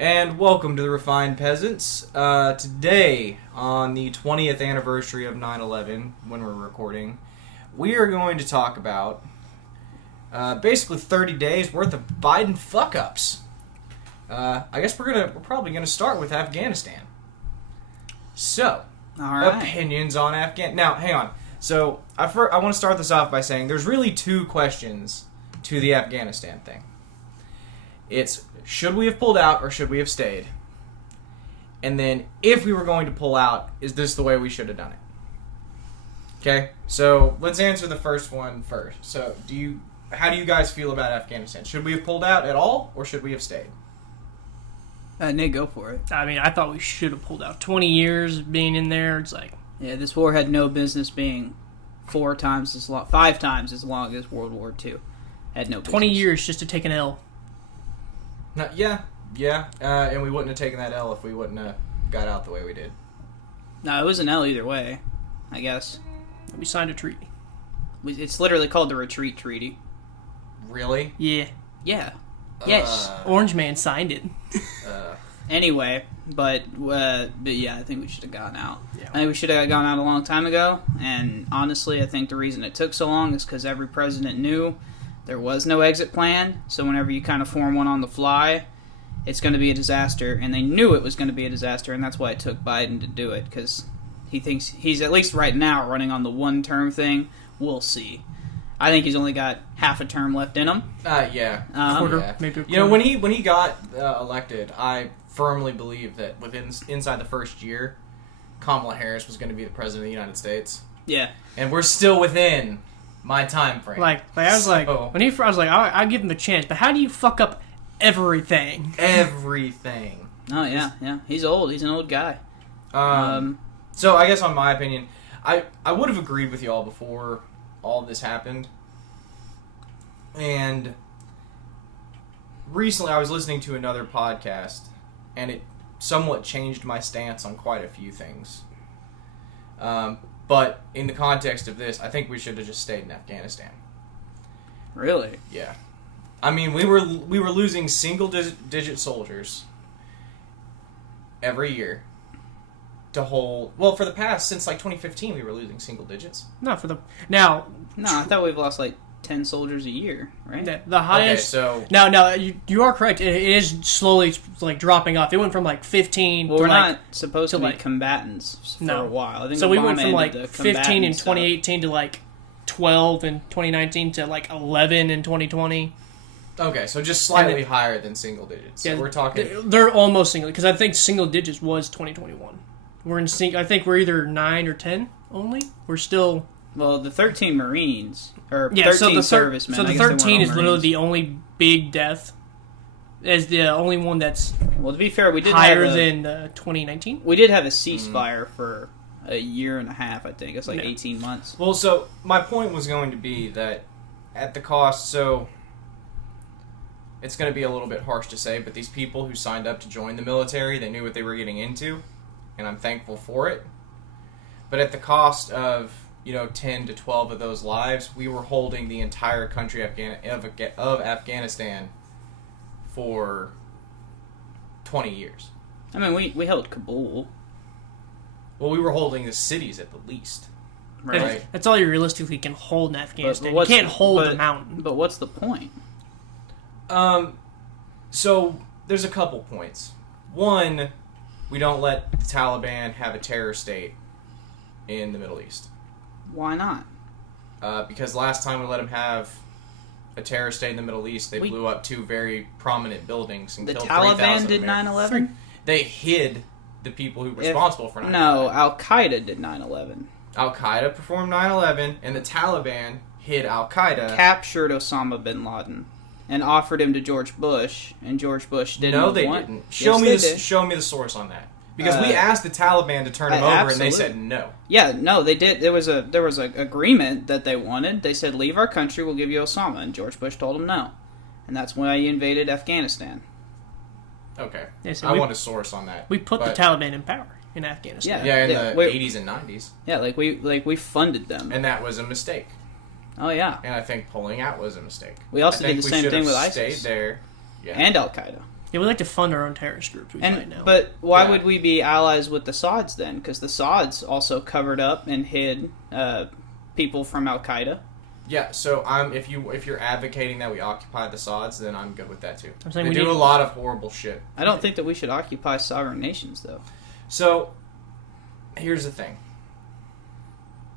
And welcome to the Refined Peasants. Today, on the 20th anniversary of 9/11, when we're recording, we are going to talk about basically 30 days worth of Biden fuck-ups. I guess we're probably gonna start with Afghanistan. So, all right. Opinions on Afghanistan. Now, hang on. So, I want to start this off by saying there's really two questions to the Afghanistan thing. It's, should we have pulled out or should we have stayed? And then, if we were going to pull out, is this the way we should have done it? Okay, so let's answer the first one first. So, how do you guys feel about Afghanistan? Should we have pulled out at all, or should we have stayed? Nate, go for it. I mean, I thought we should have pulled out. 20 years being in there, it's like... Yeah, this war had no business being 5 times as long as World War II. Had no business. 20 years just to take an L. Yeah, and we wouldn't have taken that L if we wouldn't have got out the way we did. No, it was an L either way, I guess. We signed a treaty. It's literally called the Retreat Treaty. Really? Yeah. Yeah. Yes. Orange Man signed it. Anyway, but yeah, I think we should have gotten out. Yeah. I think we should have gone out a long time ago, and honestly, I think the reason it took so long is because every president knew there was no exit plan, so whenever you kind of form one on the fly, it's going to be a disaster, and they knew it was going to be a disaster, and that's why it took Biden to do it, because he thinks he's, at least right now, running on the one-term thing. We'll see. I think he's only got half a term left in him. Yeah. Quarter, Yeah. maybe a quarter. You know, when he got elected, I firmly believed that inside the first year, Kamala Harris was going to be the president of the United States. Yeah. And we're still within my time frame. Like I was like, when I was like, I'll give him a chance, but how do you fuck up everything? Everything. Oh, yeah. He's old. He's an old guy. So I guess on my opinion, I would have agreed with y'all before all this happened. And recently I was listening to another podcast, and it somewhat changed my stance on quite a few things. But in the context of this, I think we should have just stayed in Afghanistan. Really? Yeah. I mean, we were losing single-digit soldiers every year to hold... Well, for the past, since like 2015, we were losing single digits. Not for the... Now... No, I thought we've lost like 10 soldiers a year, right? The highest... Okay, so... No, you are correct. It is slowly like dropping off. It went from like 15 well, to we're like... not supposed to be combatants for a while. I think so we Obama went from like ended the 15 in combatant 2018 to like 12 in 2019 to like 11 in 2020. Okay, so just slightly higher than single digits. So Yeah, we're talking... They're almost single, because I think single digits was 2021. I think we're either 9 or 10 only. We're still... Well, the 13 Marines, or Yeah, 13 servicemen. So the 13 is literally the only big death. As the only one that's well, to be fair, we did higher have than 2019. We did have a ceasefire for a year and a half, I think. It's like 18 months. Well, so my point was going to be that at the cost, so it's going to be a little bit harsh to say, but these people who signed up to join the military, they knew what they were getting into, and I'm thankful for it. But at the cost of, 10 to 12 of those lives, we were holding the entire country of Afghanistan for 20 years. I mean, we held Kabul. Well, we were holding the cities at the least. Right. That's all you realistically can hold in Afghanistan. You But can't hold the mountain. But what's the point? So there's a couple points. One, we don't let the Taliban have a terror state in the Middle East. Why not? Because last time we let them have a terror state in the Middle East, they blew up 2 very prominent buildings and killed 3,000 Taliban did Americans. 9/11? They hid the people who were responsible for 9/11. No, Al-Qaeda did 9/11. Al-Qaeda performed 9/11, and the Taliban hid Al-Qaeda. Captured Osama bin Laden and offered him to George Bush, and George Bush didn't No, they want. didn't. Yes, Show me the source on that. Because we asked the Taliban to turn him over, and they said no. Yeah, no, they did. There was a agreement that they wanted. They said, "Leave our country, we'll give you Osama," and George Bush told them no, and that's why he invaded Afghanistan. Okay, Yeah, so I want a source on that. We put the Taliban in power in Afghanistan. Yeah, in the 80s and 90s. Yeah, we funded them, and that was a mistake. Oh yeah, and I think pulling out was a mistake. We also did the same thing with ISIS stayed there, and Al Qaeda. Yeah, we like to fund our own terrorist groups. We fight now. But why Yeah. would we be allies with the Sauds then? Because the Sauds also covered up and hid people from Al Qaeda. Yeah, so if you're advocating that we occupy the Sauds, then I'm good with that too. I'm saying they we do need- a lot of horrible shit. I don't think that we should occupy sovereign nations, though. So, here's the thing.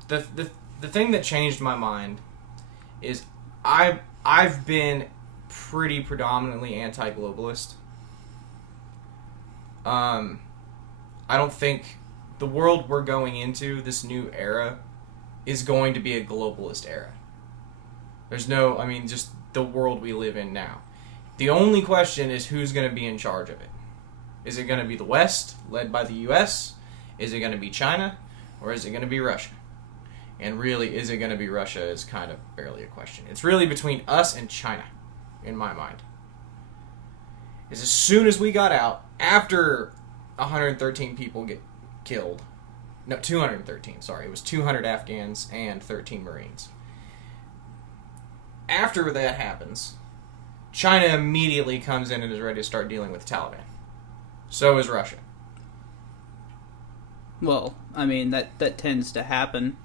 The thing that changed my mind is I've been pretty predominantly anti-globalist. I don't think the world we're going into, this new era, is going to be a globalist era. There's no, just the world we live in now. The only question is who's going to be in charge of it. Is it going to be the West, led by the U.S.? Is it going to be China? Or is it going to be Russia? And really, is it going to be Russia is kind of barely a question. It's really between us and China, in my mind. Is as soon as we got out, after 113 people get killed, no, 213, sorry, it was 200 Afghans and 13 Marines. After that happens, China immediately comes in and is ready to start dealing with the Taliban. So is Russia. Well, that tends to happen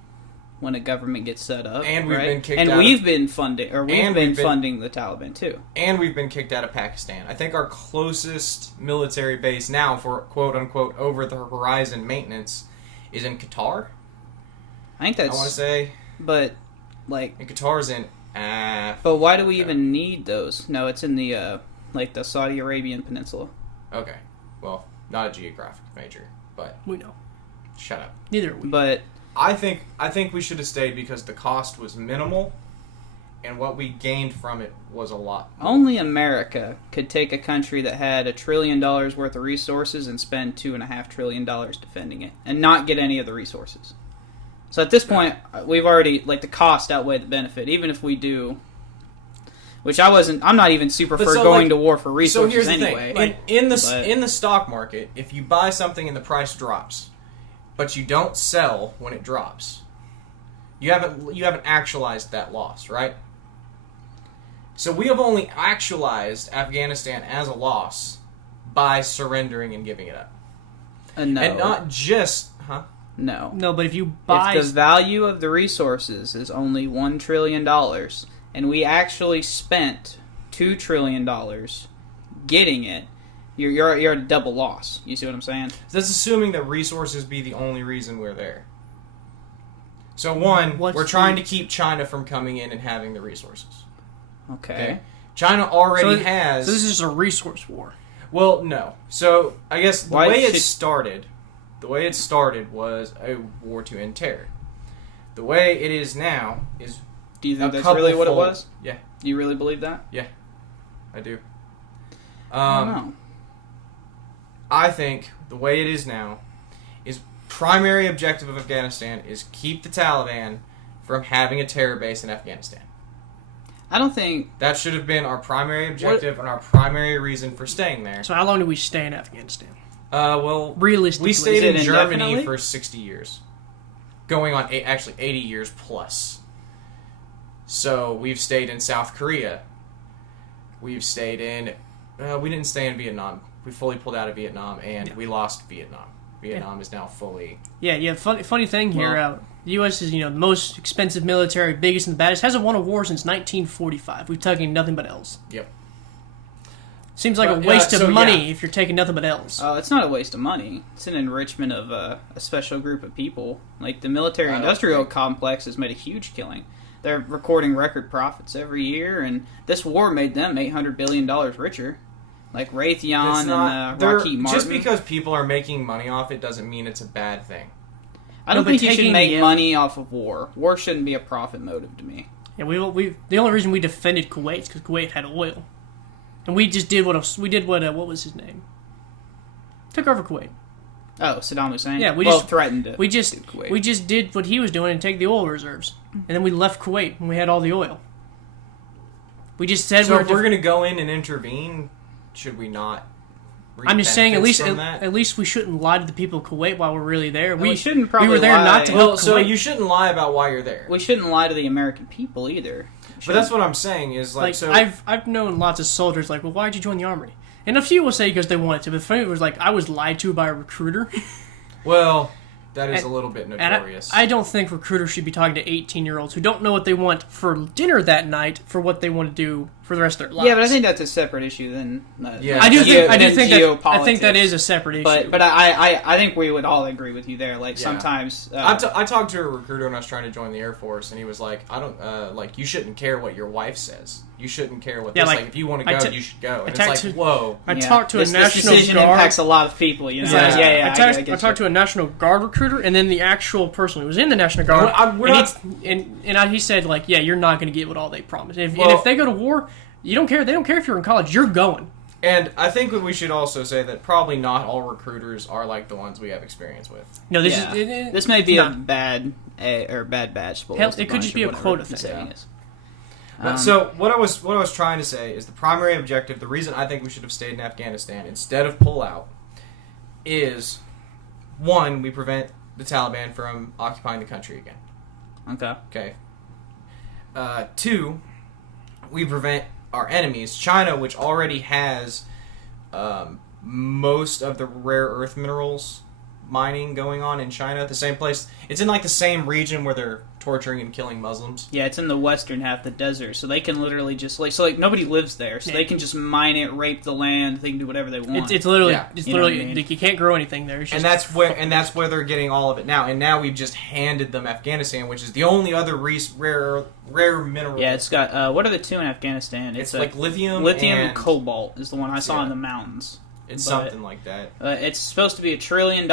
when a government gets set up, And we've right? been kicked and out we've of- been funding, or we've and been we've been- funding the Taliban too. And we've been kicked out of Pakistan. I think our closest military base now for quote-unquote over-the-horizon maintenance is in Qatar. I think I that's. want to say. But And Qatar's in... but why do we even need those? No, it's in the the Saudi Arabian Peninsula. Okay. Well, not a geographic major, but We know. shut up. Neither are we. But I think we should have stayed because the cost was minimal, and what we gained from it was a lot more. only America could take a country that had $1 trillion worth of resources and spend $2.5 trillion defending it, and not get any of the resources. So at this point, we've already the cost outweighed the benefit. Even if we do, which I'm not even super But for so, going to war for resources So here's the anyway. thing: in the stock market, if you buy something and the price drops, but you don't sell when it drops, you haven't actualized that loss, right? So we have only actualized Afghanistan as a loss by surrendering and giving it up, No, and not just no. No, but if you buy... If the value of the resources is only $1 trillion, and we actually spent $2 trillion getting it, you're at a double loss. You see what I'm saying? That's assuming that resources be the only reason we're there. So one, we're trying to keep China from coming in and having the resources. Okay. China already has... So this is a resource war. Well, no. So, I guess the Why way it should- started was a war to end terror. The way it is now is Do you think a that's really what it couple-fold. was? Yeah, Do you really believe that? I do. I don't know. I think the way it is now is primary objective of Afghanistan is keep the Taliban from having a terror base in Afghanistan. I don't think... That should have been our primary objective and our primary reason for staying there. So how long did we stay in Afghanistan? Well, Realistically. we stayed in Is it Germany indefinitely? for 60 years. Going on, actually, 80 years plus. So, we've stayed in South Korea. We've stayed in... we didn't stay in Vietnam. We fully pulled out of Vietnam, and we lost Vietnam. Vietnam is now fully... Yeah, funny thing here. The U.S. is, the most expensive military, biggest and the baddest. Hasn't won a war since 1945. We've taken nothing but L's. Yep. Seems like But, a waste so, of money yeah. if you're taking nothing but L's. It's not a waste of money. It's an enrichment of a special group of people. Like, the I military-industrial don't think- complex has made a huge killing. They're recording record profits every year, and this war made them $800 billion richer. Like Raytheon and Lockheed Martin. Just because people are making money off it doesn't mean it's a bad thing. I don't No, but think you should taking make the- money off of war. War shouldn't be a profit motive to me. Yeah, we the only reason we defended Kuwait is because Kuwait had oil, and we just did what was his name? Took over Kuwait. Oh, Saddam Hussein? Yeah, we well, just- threatened to We just do Kuwait. we just did what he was doing and take the oil reserves, and then we left Kuwait when we had all the oil. We just said So we if we're going to go in and intervene, should we not reap I'm just saying, benefits from that? at least we shouldn't lie to the people of Kuwait while we're really there. we shouldn't probably we were there lie. not to Well, help so Kuwait. you shouldn't lie about why you're there. We shouldn't lie to the American people either. But that's what I'm saying is like so I've known lots of soldiers like, well, why'd you join the army? And a few will say because they wanted to, but the funny was like, I was lied to by a recruiter. Well, that is a little bit notorious. I don't think recruiters should be talking to 18-year-olds who don't know what they want for dinner that night for what they want to do for the rest of their lives. Yeah, but I think that's a separate issue than Yeah. I do geopolitics. think that is a separate issue. But I think we would all agree with you there. Like Yeah. sometimes I talked to a recruiter when I was trying to join the Air Force, and he was like, "I don't like you shouldn't care what your wife says. You shouldn't care what this. Like if you want to go, you should go." And it's like, whoa. I talked to this a National decision Guard. impacts a lot of people. You know, I talked to a National Guard recruiter, and then the actual person who was in the National Guard. He said, like, yeah, you're not going to get what all they promised. And if they go to war, you don't care. They don't care if you're in college. You're going. And I think that we should also say that probably not all recruiters are like the ones we have experience with. No, this may be a bad batch. Hell, it could just be a quota thing. So what I was trying to say is the primary objective, the reason I think we should have stayed in Afghanistan instead of pull out, is one, we prevent the Taliban from occupying the country again. Okay. Two, we prevent our enemies, China, which already has most of the rare earth minerals mining going on in China. The same place. It's in like the same region where they're torturing and killing Muslims. Yeah, it's in the western half of the desert, so they can literally just nobody lives there, so they can just mine it, rape the land, they can do whatever they want. It's literally I mean? like, you can't grow anything there. It's just and that's where they're getting all of it now. And now we've just handed them Afghanistan, which is the only other rare mineral. Yeah, it's got what are the two in Afghanistan? It's like lithium. And cobalt is the one I saw in the mountains. It's something like that. It's supposed to be $1 trillion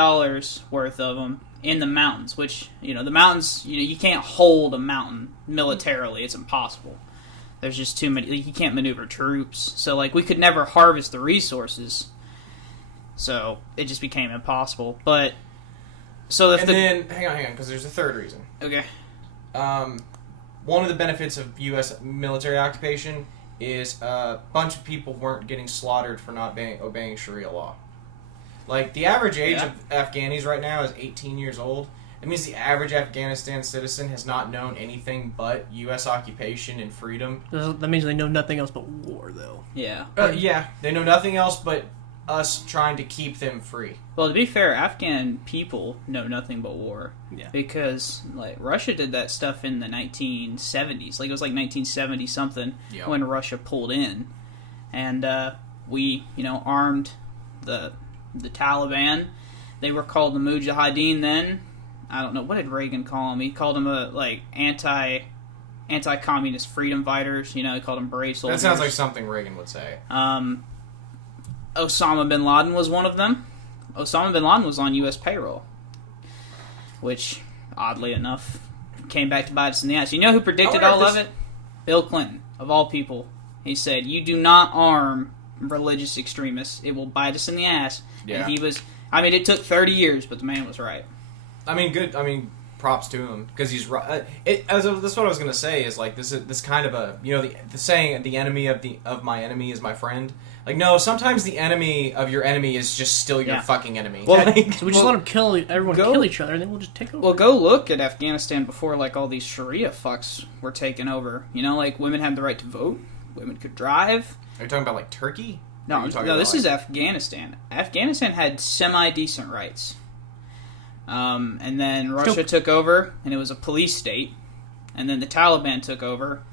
worth of them in the mountains, which, the mountains, you can't hold a mountain militarily. It's impossible. There's just too many. You can't maneuver troops. So, we could never harvest the resources. So, it just became impossible. But, then, hang on, because there's a third reason. Okay. One of the benefits of U.S. military occupation is a bunch of people weren't getting slaughtered for not obeying Sharia law. Like, the average age of Afghanis right now is 18 years old. It means the average Afghanistan citizen has not known anything but U.S. occupation and freedom. That means they know nothing else but war, though. Yeah. They know nothing else but us trying to keep them free. Well, to be fair, Afghan people know nothing but war. Yeah. Because, Russia did that stuff in the 1970s. It was 1970 something when Russia pulled in. And we, armed the Taliban. They were called the Mujahideen then. I don't know, what did Reagan call them? He called them anti-communist freedom fighters. He called them brave soldiers. That sounds like something Reagan would say. Osama bin Laden was one of them. Osama bin Laden was on U.S. payroll, which, oddly enough, came back to bite us in the ass. You know who predicted all of it? Bill Clinton, of all people. He said, "You do not arm religious extremists. It will bite us in the ass." Yeah. And he was... it took 30 years, but the man was right. Props to him, because he's right. That's what I was going to say, is this kind of a, the saying, the enemy of my enemy is my friend. No, sometimes the enemy of your enemy is just still your fucking enemy. Well, so we just let them kill each other, and then we'll just take over. Well, go look at Afghanistan before, all these Sharia fucks were taken over. Women had the right to vote, women could drive. Are you talking about, Turkey? No, this is Afghanistan. Afghanistan had semi-decent rights. And then Russia took over, and it was a police state. And then the Taliban took over.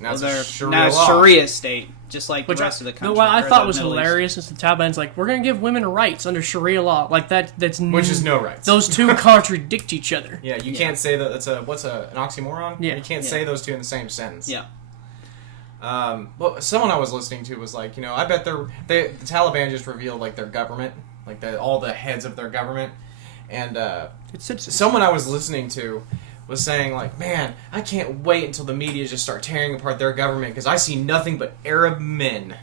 Now it's a Sharia state, just like the rest of the country. What I thought was hilarious is the Taliban's we're going to give women rights under Sharia law. That's which is no rights. Those two contradict each other. Yeah, you can't say that. That's an oxymoron? Yeah. You can't say those two in the same sentence. Yeah. Someone I was listening to was I bet the Taliban just revealed their government, all the heads of their government, and someone I was listening to was saying man, I can't wait until the media just start tearing apart their government, because I see nothing but Arab men.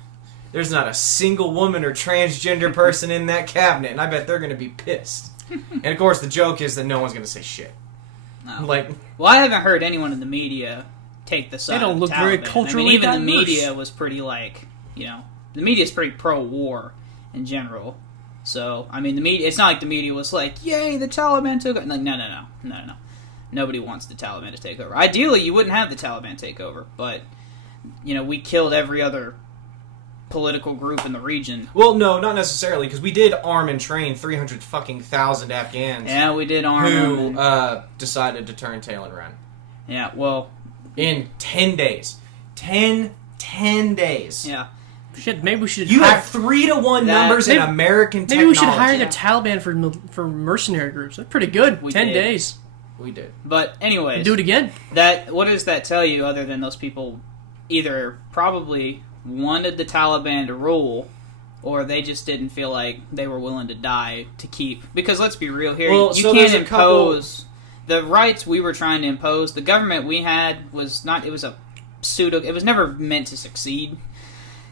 There's not a single woman or transgender person in that cabinet, and I bet they're going to be pissed. And of course, the joke is that no one's going to say shit. No. Well, I haven't heard anyone in the media take the side. They don't of look Taliban. very culturally even diverse. The media was pretty the media's pretty pro-war in general. So the media, it's not like the media was yay, the Taliban took over. No. Nobody wants the Taliban to take over. Ideally, you wouldn't have the Taliban take over, but we killed every other political group in the region. Well, no, not necessarily, because we did arm and train 300,000 Afghans. Yeah, we did arm who them. decided to turn tail and run. Yeah, well, in 10 days. 10 days. Yeah. Shit, maybe we should. You have 3-to-1 numbers in American technology. Maybe we should hire the Taliban for mercenary groups. That's pretty good. 10 days. We did. But anyways, do it again. What does that tell you? Other than those people either probably wanted the Taliban to rule, or they just didn't feel like they were willing to die to keep. Because let's be real here, you can't impose the rights we were trying to impose. The government we had was not. It was a pseudo. It was never meant to succeed.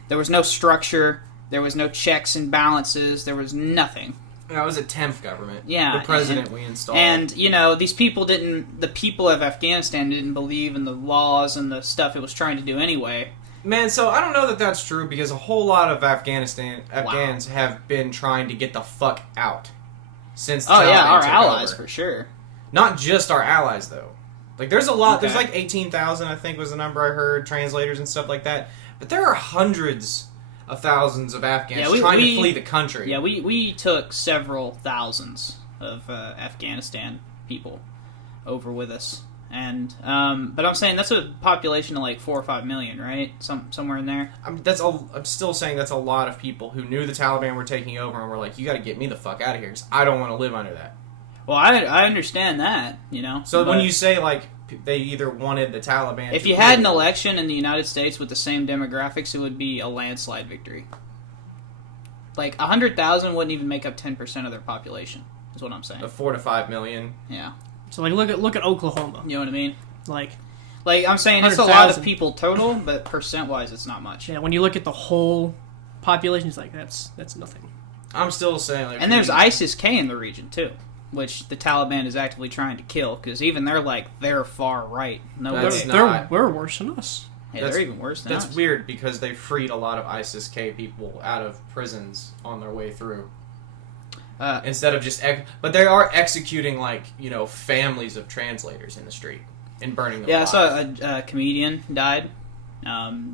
There was no structure. There was no checks and balances. There was nothing. That was a temp government. Yeah. The president we installed. And, these people didn't... The people of Afghanistan didn't believe in the laws and the stuff it was trying to do anyway. Man, so I don't know that that's true, because a whole lot of Afghans have been trying to get the fuck out since the Taliban our took allies, over. for sure. Not just our allies, though. Like, there's a lot... Okay. There's like 18,000, I think, was the number I heard, translators and stuff like that. But there are hundreds of thousands of Afghans trying to flee the country. Yeah, we took several thousands of Afghanistan people over with us. And but I'm saying that's a population of like 4 or 5 million, right? Somewhere in there. I'm still saying that's a lot of people who knew the Taliban were taking over and were like, you got to get me the fuck out of here, because I don't want to live under that. Well, I understand that, So when you say, like, they either wanted the Taliban... If you had an election in the United States with the same demographics, it would be a landslide victory. Like, 100,000 wouldn't even make up 10% of their population, is what I'm saying. The 4 to 5 million. Yeah. So, like, look at Oklahoma. You know what I mean? Like I'm saying it's a lot of people total, but percent-wise, it's not much. Yeah, when you look at the whole population, it's like, that's nothing. I'm still saying... Like, and there's ISIS-K in the region, too, which the Taliban is actively trying to kill, because even they're far right. They're worse than us. Yeah, they're even worse than us. That's weird, because they freed a lot of ISIS-K people out of prisons on their way through. Instead of just... But they are executing, like, families of translators in the street and burning them alive. I saw a comedian died.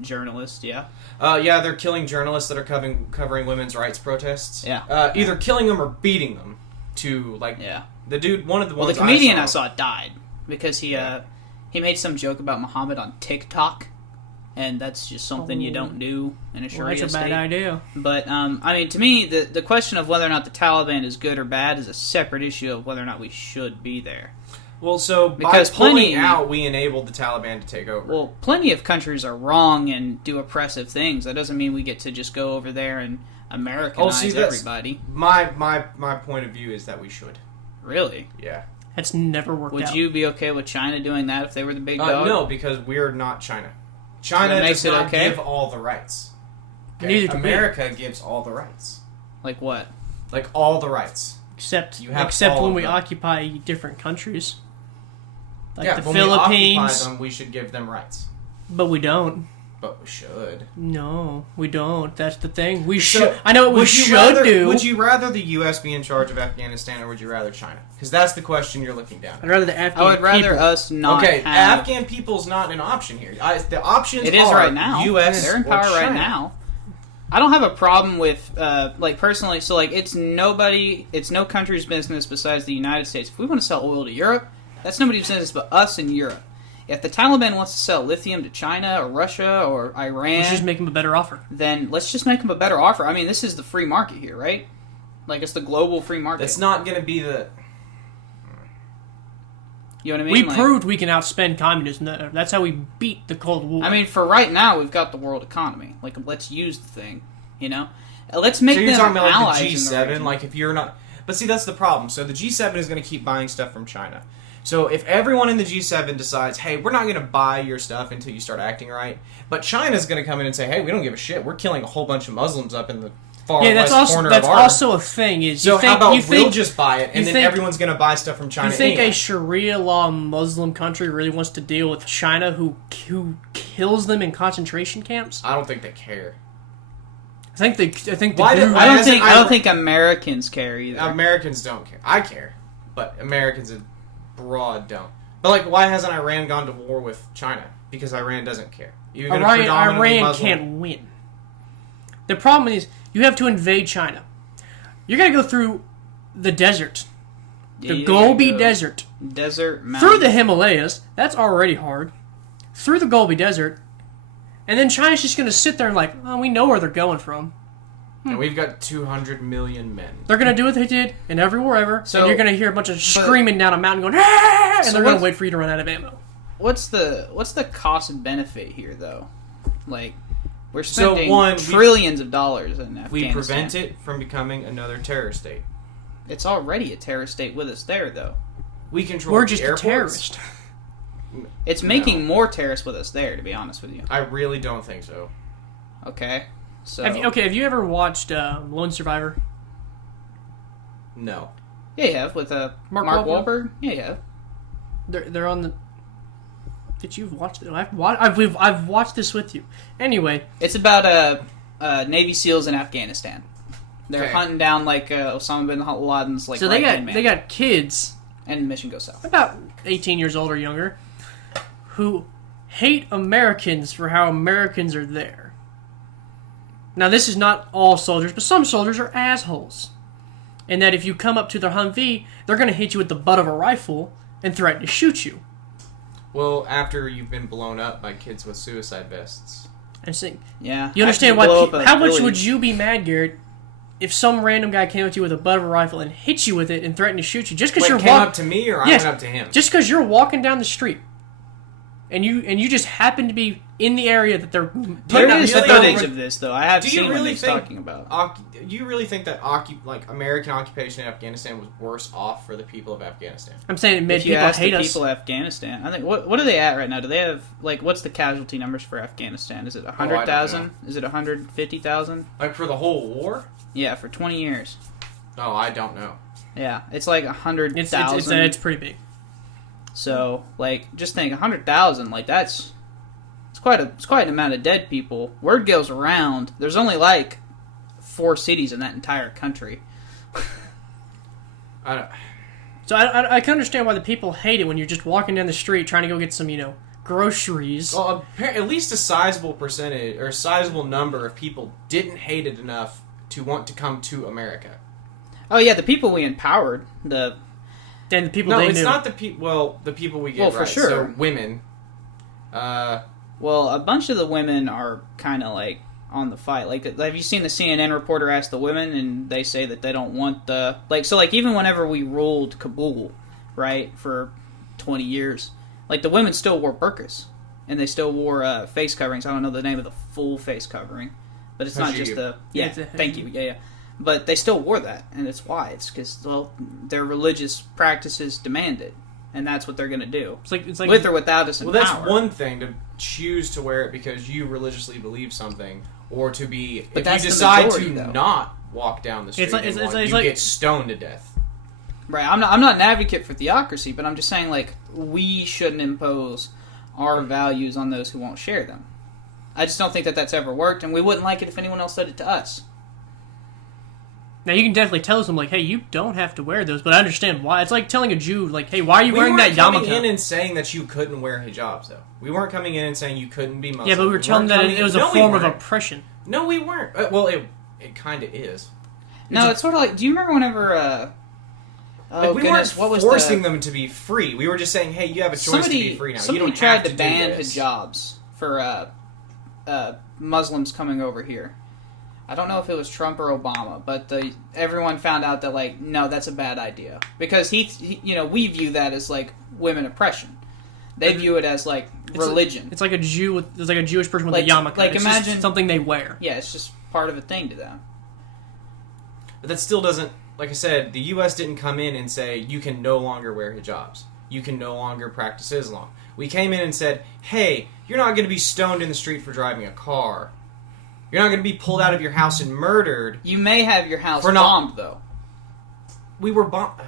Journalist, yeah. Yeah, they're killing journalists that are covering women's rights protests. Yeah. Either killing them or beating them to, like... Yeah. The dude, one of the ones the comedian I saw died because he made some joke about Muhammad on TikTok, and that's just something you don't do in a Sharia that's a state. bad idea. But, to me, the question of whether or not the Taliban is good or bad is a separate issue of whether or not we should be there. Well, so because by pulling out, we enabled the Taliban to take over. Well, plenty of countries are wrong and do oppressive things. That doesn't mean we get to just go over there and Americanize everybody. My point of view is that we should. Really? Yeah. That's never worked out. Would you be okay with China doing that if they were the big dog? No, because we're not China. China does not give all the rights. Okay? Neither do America gives all the rights. Like what? Like all the rights. Except when we occupy different countries. Like the Philippines. When we occupy them, we should give them rights. But we don't. But we should. No, we don't. That's the thing. We should. I know what we should do. Would you rather the U.S. be in charge of Afghanistan, or would you rather China? Because that's the question you're looking down at. I'd rather the Afghan people. I would rather us not have... Afghan people's not an option here. The options it is are right now. U.S. They're in power right now. I don't have a problem with, personally, so, it's no country's business besides the United States. If we want to sell oil to Europe, that's nobody's business but us and Europe. If the Taliban wants to sell lithium to China or Russia or Iran... Let's just make them a better offer. Then let's just make them a better offer. I mean, this is the free market here, right? It's the global free market. That's not going to be the... You know what I mean? We proved we can outspend communism. That's how we beat the Cold War. I mean, for right now, we've got the world economy. Let's use the thing, Let's make them allies. So you're talking about the G7? If you're not... But see, that's the problem. So the G7 is going to keep buying stuff from China. So if everyone in the G7 decides, hey, we're not going to buy your stuff until you start acting right, but China's going to come in and say, hey, we don't give a shit. We're killing a whole bunch of Muslims up in the far west corner of our... That's also a thing. So how about we'll just buy it, and then everyone's going to buy stuff from China anyway. You think anyway. a Sharia law Muslim country really wants to deal with China who kills them in concentration camps? I don't think they care. I don't think Americans care either. Americans don't care. I care, but Americans abroad don't. But why hasn't Iran gone to war with China? Because Iran doesn't care. Iran can't win. The problem is you have to invade China. You're going to go through the desert. The Gobi Desert. Desert, mountains. Through the Himalayas. That's already hard. Through the Gobi Desert. And then China's just going to sit there and like, oh, we know where they're going from. And we've got 200 million men. They're going to do what they did in every war ever. So, and you're going to hear a bunch of screaming down a mountain going, ah! And they're going to wait for you to run out of ammo. What's the cost benefit here, though? Like, we're spending trillions of dollars in Afghanistan. We prevent it from becoming another terror state. It's already a terror state with us there, though. We control We're the just airports. a terrorist. It's making more terrorists with us there, to be honest with you. I really don't think so. Okay. So Have you ever watched Lone Survivor? No. Yeah, you have with Mark Wahlberg. Yeah, you have. They're on the. Did you watch it? I've watched this with you. Anyway, it's about Navy SEALs in Afghanistan. They're Okay. hunting down like Osama bin Laden's like. So they got kids, and the mission goes south. About 18 years old or younger, who hate Americans for how Americans are there. Now, this is not all soldiers, but some soldiers are assholes. And that if you come up to their Humvee, they're going to hit you with the butt of a rifle and threaten to shoot you. Well, after you've been blown up by kids with suicide vests. And saying, yeah. You understand why? How much would you be mad, Garrett, if some random guy came up to you with a butt of a rifle and hit you with it and threatened to shoot you just because you're came up to me or I went up to him? Just because you're walking down the street. And you just happen to be in the area that they're putting There out is footage of this, though. I have seen what he's talking about. Do you really think that American occupation in Afghanistan was worse off for the people of Afghanistan? I'm saying it made if you people ask hate the us. people of Afghanistan, I think what are they at right now? Do they have what's the casualty numbers for Afghanistan? Is it 100,000? Is it 150,000? Like for the whole war? Yeah, for 20 years. Oh, I don't know. Yeah, it's like 100,000. It's pretty big. So, just think 100,000. It's quite an amount of dead people. Word goes around. There's only 4 cities in that entire country. So I can understand why the people hate it when you're just walking down the street trying to go get some groceries. Well, at least a sizable percentage or a sizable number of people didn't hate it enough to want to come to America. Oh yeah, the people we empowered. And the people no, they it's knew. not the people. Well, the people we get well, for right. sure. So women. Well, a bunch of the women are kind of on the fight. Have you seen the CNN reporter ask the women, and they say that they don't want the even whenever we ruled Kabul, right, for 20 years, the women still wore burqas, and they still wore face coverings. I don't know the name of the full face covering, but it's not just the Thank you. Yeah. But they still wore that, and it's why. It's because their religious practices demand it, and that's what they're going to do. It's like with or without us in power. Well, that's one thing to choose to wear it because you religiously believe something, or to be. But if you decide to not walk down the street, you get stoned to death. Right. I'm not an advocate for theocracy, but I'm just saying we shouldn't impose our values on those who won't share them. I just don't think that that's ever worked, and we wouldn't like it if anyone else said it to us. Now, you can definitely tell them, hey, you don't have to wear those, but I understand why. It's like telling a Jew, hey, why are you wearing that yarmulke? We weren't coming in and saying that you couldn't wear hijabs, though. We weren't coming in and saying you couldn't be Muslim. Yeah, but we were telling them that it was a form of oppression. No, we weren't. Well, it kind of is. No, it's sort of do you remember whenever... we weren't forcing them to be free. We were just saying, hey, you have a choice to be free now. Somebody tried to ban hijabs for Muslims coming over here. I don't know if it was Trump or Obama, but everyone found out that no, that's a bad idea because he we view that as women oppression. They view it as religion. It's like a Jew it's like a Jewish person with a yarmulke. It's imagine just something they wear. Yeah, it's just part of a thing to them. But that still doesn't. Like I said, the U.S. didn't come in and say you can no longer wear hijabs. You can no longer practice Islam. We came in and said, hey, you're not going to be stoned in the street for driving a car. You're not going to be pulled out of your house and murdered. You may have your house bombed, though. We were bombed.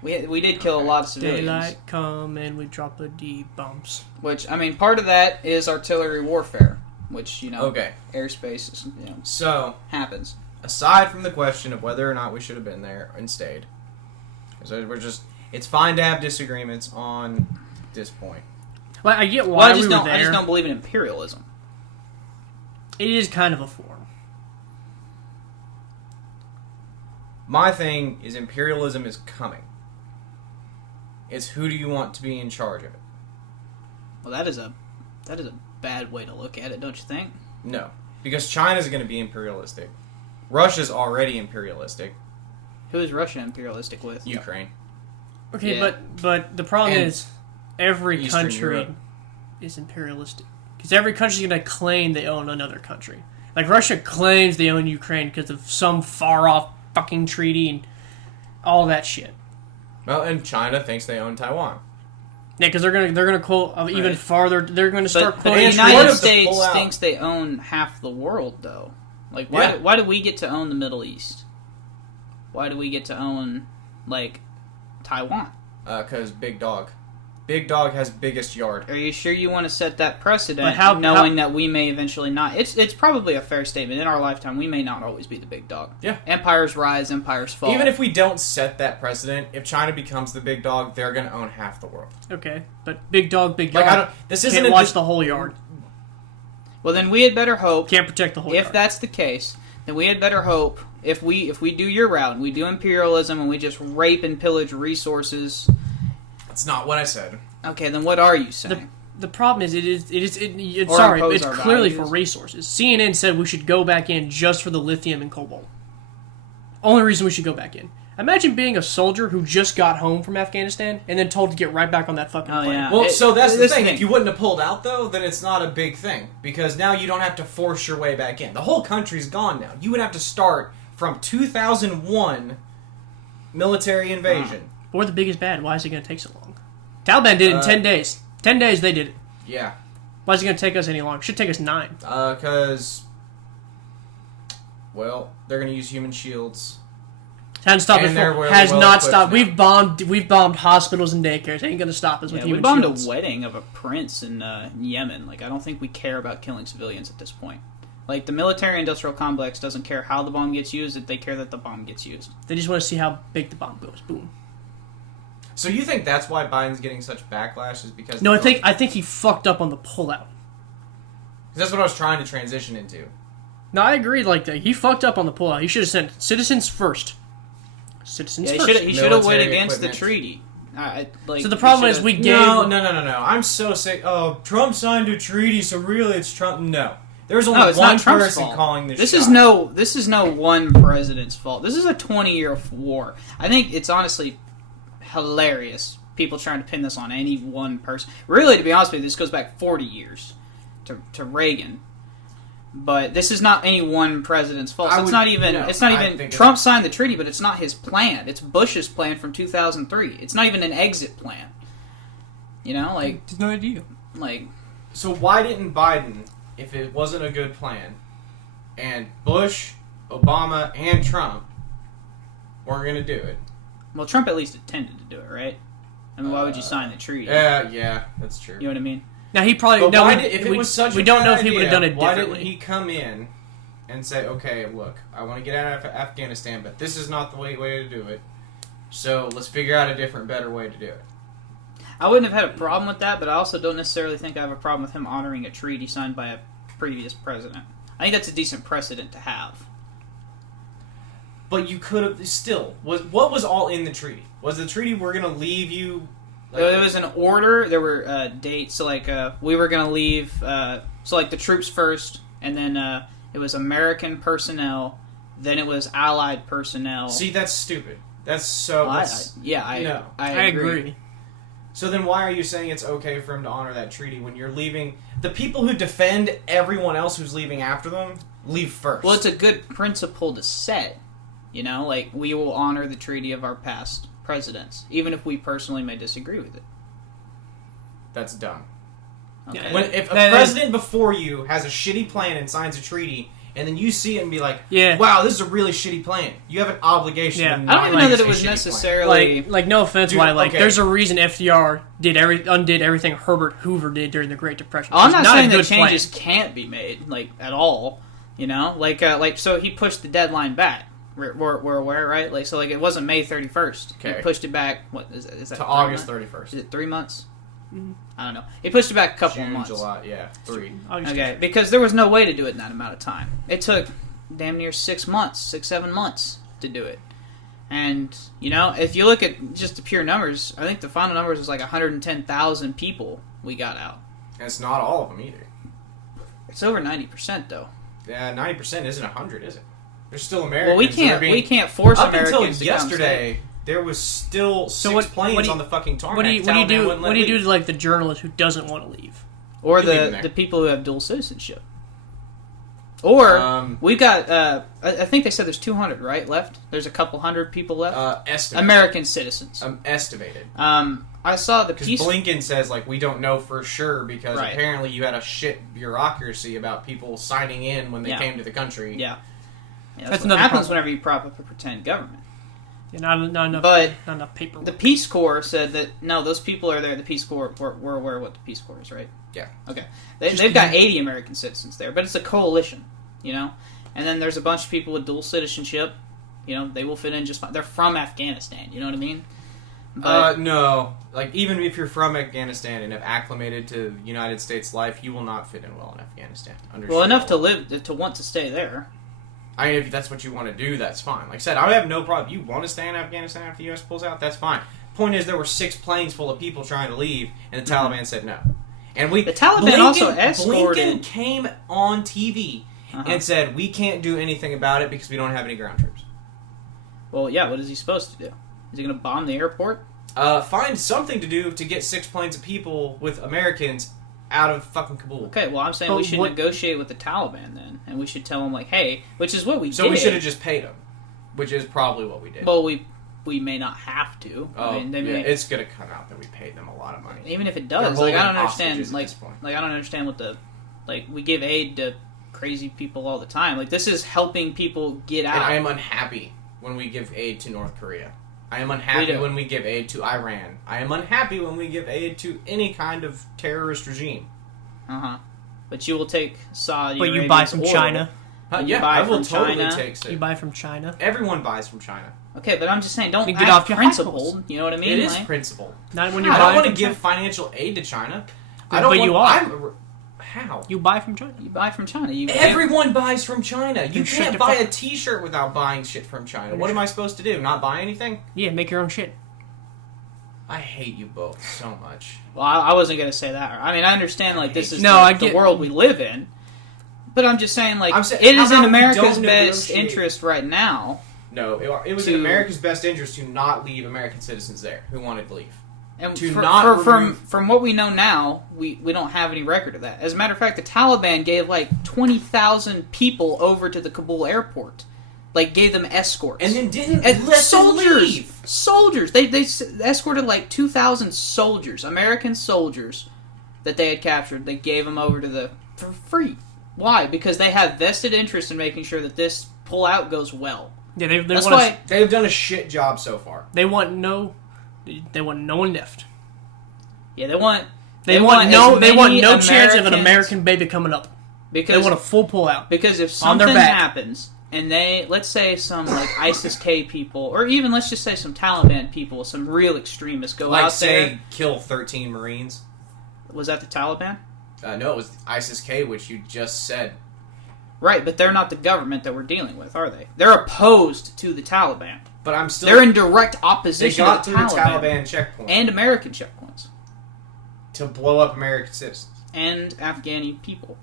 We did kill a lot of civilians. Daylight come and we drop a D bombs. Which, part of that is artillery warfare. Which, okay. Airspace is, so happens. Aside from the question of whether or not we should have been there and stayed, because it's fine to have disagreements on this point. Well, I get why I just don't believe in imperialism. It is kind of a form. My thing is imperialism is coming. It's who do you want to be in charge of it? Well, that is a bad way to look at it, don't you think? No, because China's going to be imperialistic. Russia's already imperialistic. Who is Russia imperialistic with? Ukraine. Okay, Yeah. but the problem And is every Eastern country Europe. is imperialistic. Because every country's going to claim they own another country. Like, Russia claims they own Ukraine because of some far-off fucking treaty and all that shit. Well, and China thinks they own Taiwan. Yeah, because they're gonna quote even Right. farther. They're going to start But quoting. the Short United of the States pull out. thinks they own half the world, though. Like, Yeah. why do we get to own the Middle East? Why do we get to own, like, Taiwan? Because Big Dog. Big Dog has biggest yard. Are you sure you want to set that precedent, But how- knowing that we may eventually not? It's probably a fair statement. In our lifetime, we may not always be the big dog. Yeah. Empires rise, empires fall. Even if we don't set that precedent, if China becomes the big dog, they're going to own half the world. Okay, but big dog, Like, I don't. This isn't can't a watch the whole yard. Well, then we had better hope. Can't protect the whole If yard. that's the case, then we had better hope. If we do your route and we do imperialism and we just rape and pillage resources, That's not what I said. okay, then what are you saying? The problem is, it's Or sorry, impose it's our clearly values. for resources. CNN said we should go back in just for the lithium and cobalt. Only reason we should go back in. Imagine being a soldier who just got home from Afghanistan and then told to get right back on that fucking Oh, plane. yeah. Well, so that's the this thing. thing- If you wouldn't have pulled out, though, then it's not a big thing. Because now you don't have to force your way back in. The whole country's gone now. You would have to start from 2001 military invasion. But we're the biggest bad. Why is it going to take so long? Taliban did it in 10 days. 10 days they did it. Yeah. Why is it going to take us any longer? Should take us 9. Because, well, they're going to use human shields. Hasn't stopped And they're before. really Has well not equipped stopped. now. We've bombed hospitals and daycares. Ain't going to stop us with Yeah, we human bombed shields. a wedding of a prince in Yemen. Like, I don't think we care about killing civilians at this point. Like, the military-industrial complex doesn't care how the bomb gets used, they care that the bomb gets used. They just want to see how big the bomb goes. Boom. So you think that's why Biden's getting such backlash is because... No, I think he fucked up on the pullout. That's what I was trying to transition into. No, I agree. Like that, he fucked up on the pullout. He should have sent citizens first. Citizens Yeah, first. he should have went Military against the equipment. treaty. Like, So the problem he is should've- we gave. No. I'm so sick. Oh, Trump signed a treaty, so really it's Trump. No. There's only No, it's one not Trump's person fault. calling this This shot. is no one president's fault. This is a 20-year war. I think it's honestly hilarious. People trying to pin this on any one person. Really, to be honest with you, this goes back 40 years to Reagan. But this is not any one president's fault. So it's not even. Trump signed the treaty, but it's not his plan. It's Bush's plan from 2003. It's not even an exit plan. You know, like There's no idea. like So why didn't Biden, if it wasn't a good plan, and Bush, Obama, and Trump weren't going to do it? well, Trump at least attempted to do it, right? I mean, why would you sign the treaty? Yeah, that's true. You know what I mean? Now he probably. But no, why we, did, if it we, was such we a don't bad know if he idea, would have done it why differently. didn't he come in and say, okay, look, I want to get out of Afghanistan, but this is not the way to do it. So let's figure out a different, better way to do it. I wouldn't have had a problem with that, but I also don't necessarily think I have a problem with him honoring a treaty signed by a previous president. I think that's a decent precedent to have. But you could have still what was all in the treaty? Was the treaty we're going to leave you? There was an order. There were dates. So like we were gonna leave. So like the troops first, and then it was American personnel. Then it was Allied personnel. See, that's stupid. That's so. Well, I agree. So then, why are you saying it's okay for him to honor that treaty when you're leaving? The people who defend everyone else who's leaving after them leave first. Well, it's a good principle to set. You know, like we will honor the treaty of our past presidents, even if we personally may disagree with it. That's dumb. Okay. If a president before you has a shitty plan and signs a treaty, and then you see it and be like, Yeah. wow, this is a really shitty plan. You have an obligation Yeah. to I not don't even know like that it a was shitty plan. necessarily. Like no offense, Dude, why? Like, okay. there's a reason FDR undid everything Herbert Hoover did during the Great Depression. I'm It's not a saying that good changes plan. can't be made, like at all. You know, like so he pushed the deadline back. We're aware, right? Like so, like it wasn't May 31st. Okay. He pushed it back. What is that? To 3 August months? 31st. Is it 3 months? I don't know. He pushed it back a couple of June, months. July, yeah, 3. Okay, because there was no way to do it in that amount of time. It took damn near 6 months, 7 months to do it. And, if you look at just the pure numbers, I think the final numbers was like 110,000 people we got out. And it's not all of them either. It's over 90%, though. Yeah, 90% isn't 100, is it? There's still Americans. Well, we can't force up Americans until to yesterday. There was still six planes on the fucking tarmac. What do you do to like the journalist who doesn't want to leave, or the people who have dual citizenship? Or we've got. I think they said there's 200 left. There's a couple hundred people left. Estimated. American citizens. Estimated. I saw the piece. Blinken says we don't know for sure because apparently you had a shit bureaucracy about people signing in when they came to the country. Yeah, that's what happens whenever you prop up a pretend government. Yeah, not enough paper. The Peace Corps said that no, those people are there. The Peace Corps, we're aware of what the Peace Corps is, right? Yeah. Okay. They've got 80 American citizens there, but it's a coalition, And then there's a bunch of people with dual citizenship. They will fit in just fine. They're from Afghanistan. You know what I mean? But, no. Even if you're from Afghanistan and have acclimated to United States life, you will not fit in well in Afghanistan. Well, enough to want to stay there. I mean, if that's what you want to do, that's fine. Like I said, I have no problem. If you want to stay in Afghanistan after the U.S. pulls out, that's fine. Point is, there were 6 planes full of people trying to leave, and the Taliban said no. And the Taliban also escorted... Blinken came on TV and said, we can't do anything about it because we don't have any ground troops. Well, yeah, what is he supposed to do? Is he going to bomb the airport? Find something to do to get 6 planes of people with Americans out of fucking Kabul. Okay, well, I'm saying we should negotiate with the Taliban then, and we should tell them, hey, which is what we did. So we should have just paid them, which is probably what we did. Well, we may not have to. It's going to come out that we paid them a lot of money. Even if it does, I don't understand. I don't understand what the we give aid to crazy people all the time. This is helping people get out. And I am unhappy when we give aid to North Korea. I am unhappy when we give aid to Iran. I am unhappy when we give aid to any kind of terrorist regime. But you will take Saudi But you buy from China. I will totally take it. You buy from China. Everyone buys from China. Okay, but I'm just saying, don't act principled. You know what I mean? It is principled. Not when you're I buying don't want to give financial aid to China. You are. How? You buy from China. You buy from China. Everyone buys from China. You can't buy a T-shirt without buying shit from China. What am I supposed to do? Not buy anything? Yeah, make your own shit. I hate you both so much. Well, I wasn't going to say that. I mean, I understand, this is the world we live in. But I'm just saying, it is in America's best interest right now. No, it was in America's best interest to not leave American citizens there who wanted to leave. And from what we know now, we don't have any record of that. As a matter of fact, the Taliban gave 20,000 people over to the Kabul airport. Gave them escorts. And then didn't let them leave. Soldiers. They escorted 2,000 soldiers, American soldiers, that they had captured. They gave them over for free. Why? Because they have vested interest in making sure that this pullout goes well. Yeah, that's why they've done a shit job so far. They want no one left. Yeah, they want no chance of an American baby coming up. Because they want a full pullout. Because if something happens and let's say some ISIS-K people, or even let's just say some Taliban people, some real extremists go out there, kill 13 Marines. Was that the Taliban? No, it was ISIS-K, which you just said. Right, but they're not the government that we're dealing with, are they? They're opposed to the Taliban. But they're in direct opposition to the Taliban checkpoint. And American checkpoints. To blow up American citizens. And Afghani people.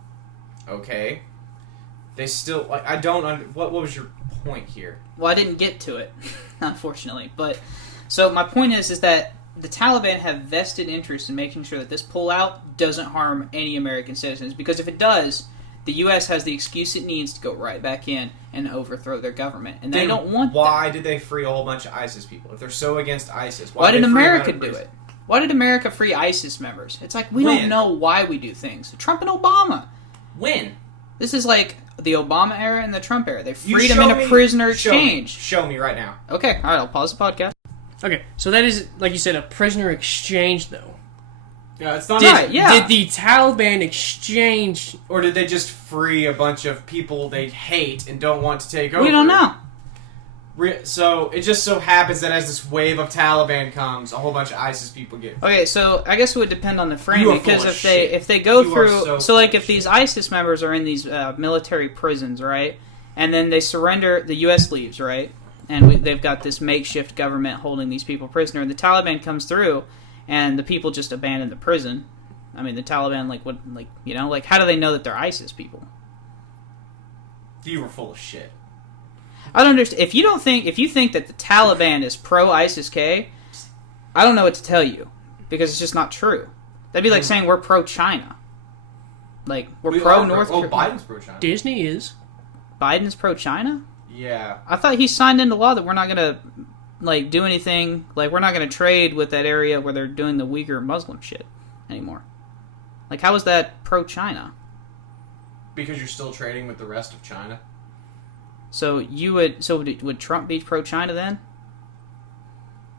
Okay. They still... what was your point here? Well, I didn't get to it, unfortunately. But so my point is that the Taliban have vested interest in making sure that this pullout doesn't harm any American citizens. Because if it does, the U.S. has the excuse it needs to go right back in and overthrow their government. And they don't want Why did they free a whole bunch of ISIS people? If they're so against ISIS, why did America do it? Why did America free ISIS members? It's we don't know why we do things. Trump and Obama. When? This is the Obama era and the Trump era. They freed them in a prisoner exchange. Show me right now. Okay, alright, I'll pause the podcast. Okay, so that is, like you said, a prisoner exchange, though. Yeah, it's not right. Yeah. Did the Taliban exchange... Or did they just free a bunch of people they hate and don't want to take over? We don't know. So, it just so happens that as this wave of Taliban comes, a whole bunch of ISIS people get... Okay, so I guess it would depend on the frame, because if they go through... So, if these ISIS members are in these military prisons, right? And then they surrender, the U.S. leaves, right? and they've got this makeshift government holding these people prisoner. And the Taliban comes through, and the people just abandon the prison. I mean, the Taliban, how do they know that they're ISIS people? You were full of shit. I don't understand. If you think that the Taliban is pro-ISIS-K, I don't know what to tell you, because it's just not true. That'd be like saying we're pro-China. Like, we're pro-North Korea. Biden's pro-China. Disney is. Biden's pro-China? Yeah. I thought he signed into law that we're not going to, do anything, we're not going to trade with that area where they're doing the Uyghur Muslim shit anymore. How is that pro-China? Because you're still trading with the rest of China. So would Trump be pro-China then?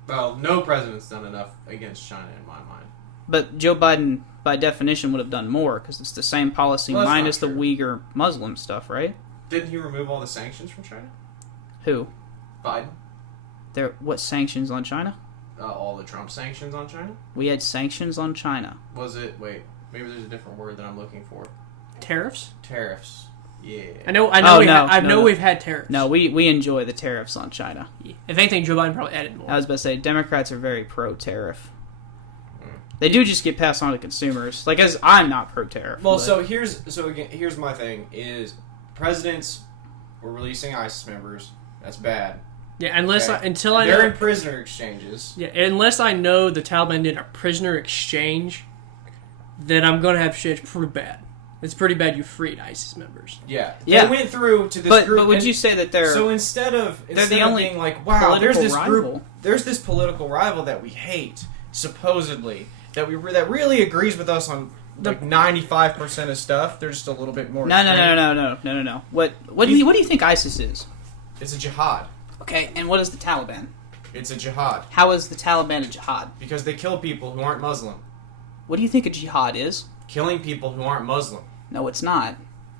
Well, no president's done enough against China in my mind. But Joe Biden, by definition, would have done more, because it's the same policy minus the Uyghur Muslim stuff, right? Didn't he remove all the sanctions from China? Who? Biden. What sanctions on China? All the Trump sanctions on China? We had sanctions on China. Was it? Wait, maybe there's a different word that I'm looking for. Tariffs? Tariffs. Yeah. I know. We've had tariffs. No, we enjoy the tariffs on China. If anything, Joe Biden probably added more. I was about to say, Democrats are very pro-tariff. They do just get passed on to consumers. As I'm not pro-tariff. Well, here's my thing: is presidents were releasing ISIS members. That's bad. Yeah, until I they're know in prisoner exchanges. Yeah, unless I know the Taliban did a prisoner exchange, then I'm gonna have shit pretty bad. It's pretty bad you freed ISIS members. Yeah. They went through to this group. But would you say that they're... So instead of being like, wow, there's this political rival that we hate, supposedly, that really agrees with us on 95% of stuff, they're just a little bit more... No. What do you think ISIS is? It's a jihad. Okay, and what is the Taliban? It's a jihad. How is the Taliban a jihad? Because they kill people who aren't Muslim. What do you think a jihad is? Killing people who aren't Muslim. No, it's not.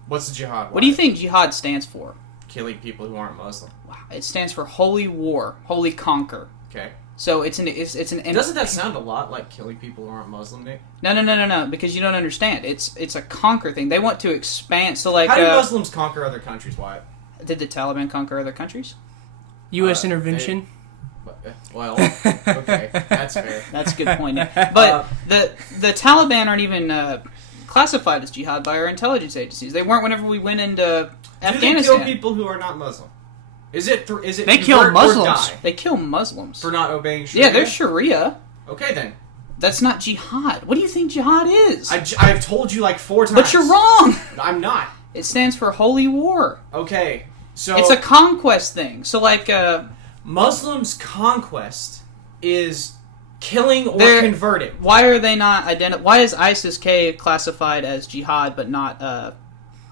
What's a jihad? What do you think jihad stands for? Killing people who aren't Muslim. Wow. It stands for holy war, holy conquer. Okay. So it's an. Doesn't that sound a lot like killing people who aren't Muslim, Nick? No. Because you don't understand. It's a conquer thing. They want to expand. So how do Muslims conquer other countries? Why? Did the Taliban conquer other countries? U.S. intervention. Well, okay, that's fair. That's a good point. But the Taliban aren't even classified as jihad by our intelligence agencies. They weren't whenever we went into Afghanistan. Do they kill people who are not Muslim? Is it they kill Muslims? They kill Muslims for not obeying Sharia. Yeah, there's Sharia. Okay, then. That's not jihad. What do you think jihad is? I've told you 4 times. But you're wrong. I'm not. It stands for holy war. Okay, so it's a conquest thing. So Muslims' conquest is killing or converting. Why are they not Why is ISIS-K classified as jihad but not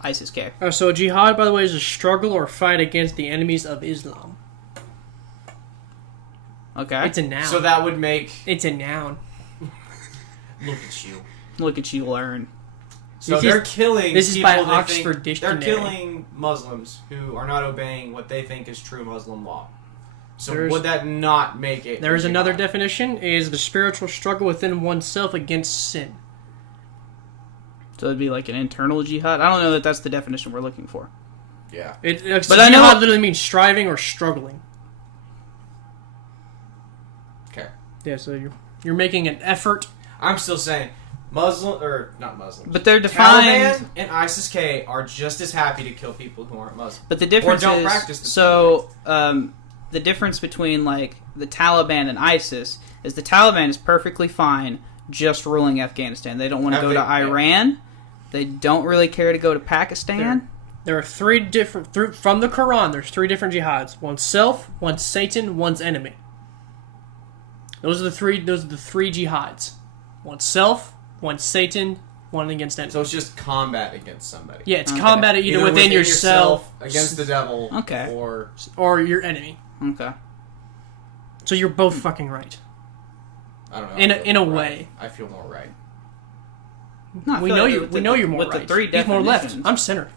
ISIS-K? So jihad, by the way, is a struggle or fight against the enemies of Islam. Okay. It's a noun. So that would make... It's a noun. Look at you. Look at you learn. So they're killing... This is by Oxford Dictionary. They're killing Muslims who are not obeying what they think is true Muslim law. So would that not make it... There's another definition, is the spiritual struggle within oneself against sin. So it'd be like an internal jihad? I don't know that that's the definition we're looking for. Yeah. But I know it literally means striving or struggling. Okay. Yeah, so you're making an effort. I'm still saying Muslim, or not Muslim. But they're defined... Taliban and ISIS-K are just as happy to kill people who aren't Muslim. But the difference or don't is... practice the So, the difference between, the Taliban and ISIS is the Taliban is perfectly fine just ruling Afghanistan. They don't want to go to Iran. They don't really care to go to Pakistan. There are 3 different... From the Quran, there's 3 different jihads. One's self, one's Satan, one's enemy. Those are the three jihads. One's self, one's Satan, one against enemy. So it's just combat against somebody. Yeah, it's combat either within yourself, against the devil, okay, or your enemy. Okay. So you're both fucking right. I don't know. In a way, I feel more right. No, we know you're more right. He's more left. I'm center.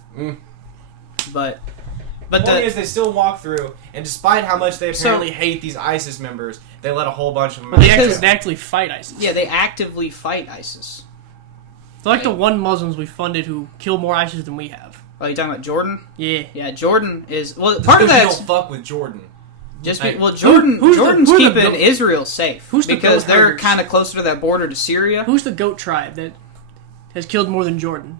But the point is, they still walk through, and despite how much they apparently hate these ISIS members, they let a whole bunch of them. They actually fight ISIS. Yeah, they actively fight ISIS. They're like the one Muslims we funded who kill more ISIS than we have. Oh, you talking about Jordan? Yeah. Yeah, Jordan is... Well, part of that... You don't fuck with Jordan. Jordan's keeping Israel safe because they're hunters? kind of closer to that border to Syria. Who's the goat tribe that has killed more than Jordan?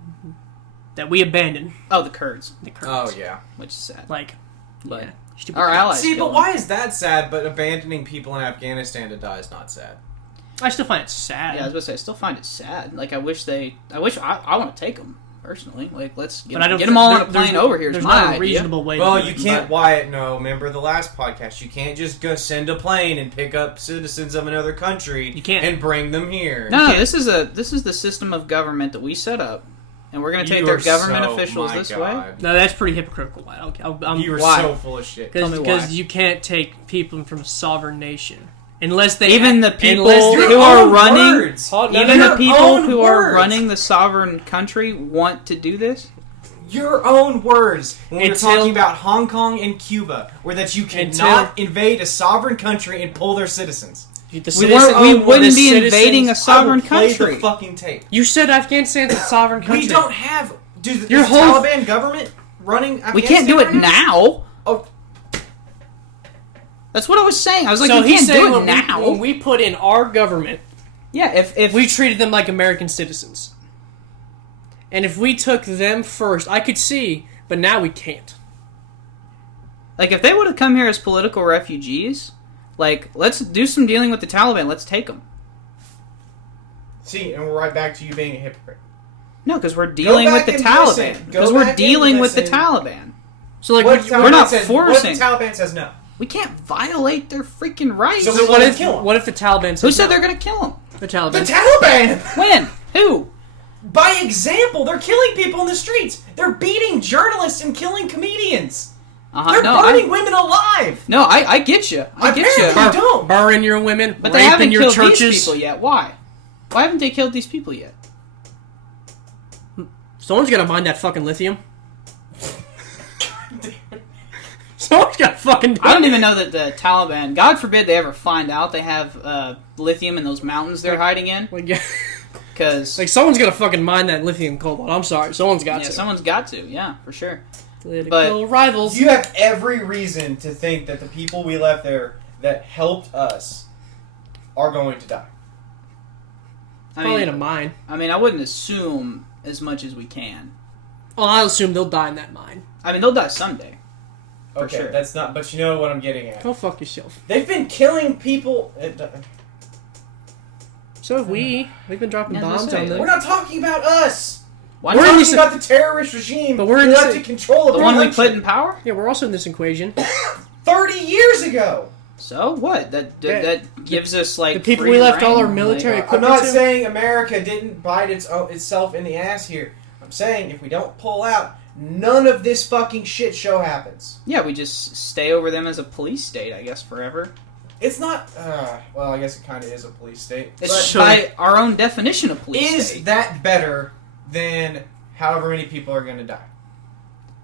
That we abandoned. Oh, the Kurds. Oh, yeah. Which is sad. But Our allies. See, but why is that sad? But abandoning people in Afghanistan to die is not sad. I still find it sad. Yeah, I was gonna say, I still find it sad. Like, I want to take them personally. Like, let's get them all on a plane over here. There's my not a idea. reasonable way. Well, to do you it. can't. Wyatt, no. Remember the last podcast? You can't just go send a plane and pick up citizens of another country. You can't. And bring them here. No, this is the system of government that we set up. And we're going to take their government officials this way? No, that's pretty hypocritical. You were why? so full of shit. Because you can't take people from a sovereign nation. Unless they... Even the people who are running... Even the people who are running the sovereign country want to do this? Your own words. When we're talking about Hong Kong and Cuba, where that you cannot invade a sovereign country and pull their citizens. We wouldn't be invading a sovereign country. Play the fucking tape. You said Afghanistan's a sovereign country. We don't have... Dude, the Taliban government running Afghanistan We can't do it now. Oh. That's what I was saying. I was like, so we can't do it now. When we put in our government... Yeah, if we treated them like American citizens. And if we took them first, I could see, but now we can't. Like, if they would have come here as political refugees... Like, let's do some dealing with the Taliban. Let's take them. See, and we're right back to you being a hypocrite. No, because we're dealing with the Taliban. Because we're dealing with the Taliban. So, like, we're not forcing. What if the Taliban says no? We can't violate their freaking rights. So what if the Taliban says Who said they're going to kill them? The Taliban. The Taliban! When? Who? By example, they're killing people in the streets. They're beating journalists and killing comedians. They're burning women alive. No, I get you. I get you. They don't. Burning your women, but they haven't your killed churches. These people yet. Why? Why haven't they killed these people yet? Someone's got to mine that fucking lithium. Someone's got to fucking do I don't even know that the Taliban, God forbid they ever find out they have lithium in those mountains they're hiding in. Because like someone's got to fucking mine that lithium cobalt. I'm sorry. Someone's got to. Yeah, someone's got to. Yeah, for sure. Political rivals. You have every reason to think that the people we left there that helped us are going to die. Probably in a mine. I mean, I wouldn't assume as much as we can. Well, I'll assume they'll die in that mine. I mean, they'll die someday. Okay, sure. That's not... But you know what I'm getting at. Go fuck yourself. They've been killing people... So have we. We've been dropping bombs on them. We're not talking about us! We're talking about the terrorist regime but we're in to control the one we put in power? Yeah, we're also in this equation. 30 years ago! So what? That gives us like the people we left all our military equipment. I'm not saying America didn't bite itself in the ass here. I'm saying if we don't pull out, none of this fucking shit show happens. Yeah, we just stay over them as a police state, I guess, forever. It's not. Well, I guess it kind of is a police state. It's by our own definition of police state. Is that better than however many people are going to die?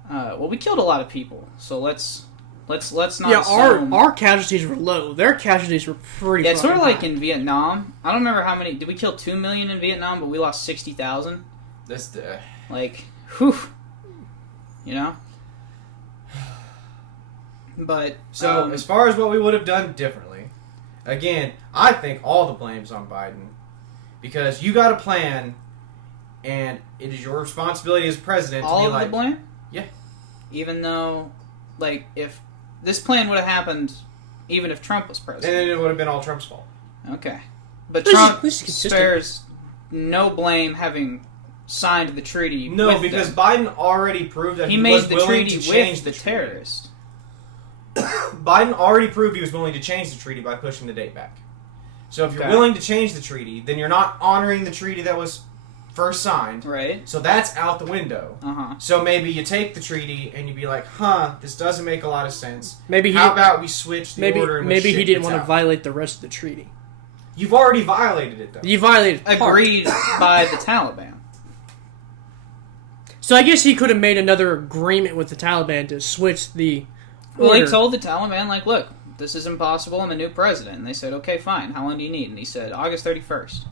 Well, we killed a lot of people, so let's not. Yeah, assume... our casualties were low. Their casualties were pretty. Yeah, it's sort of like high. in Vietnam. I don't remember how many. Did we kill 2 million in Vietnam? But we lost 60,000. That's like, whew. You know. But so as far as what we would have done differently, again, I think all the blame's on Biden because you got a plan, and it is your responsibility as president all to be of like, the blame. Yeah. Even though, like, if this plan would have happened, even if Trump was president, and then it would have been all Trump's fault. Okay, but Trump spares no blame having signed the treaty. No, because them. Biden already proved that he made was the willing treaty to change with the terrorist. Biden already proved he was willing to change the treaty by pushing the date back. So if you're willing to change the treaty, then you're not honoring the treaty that was first signed. Right. So that's out the window. Uh-huh. So maybe you take the treaty and you be like, this doesn't make a lot of sense. How about we switch the order in which maybe he didn't want to violate the rest of the treaty. You've already violated it, though. You violated agreed by the Taliban. So I guess he could have made another agreement with the Taliban to switch the order. Well, he told the Taliban, like, look, this is impossible. I'm a new president. And they said, okay, fine. How long do you need? And he said, August 31st.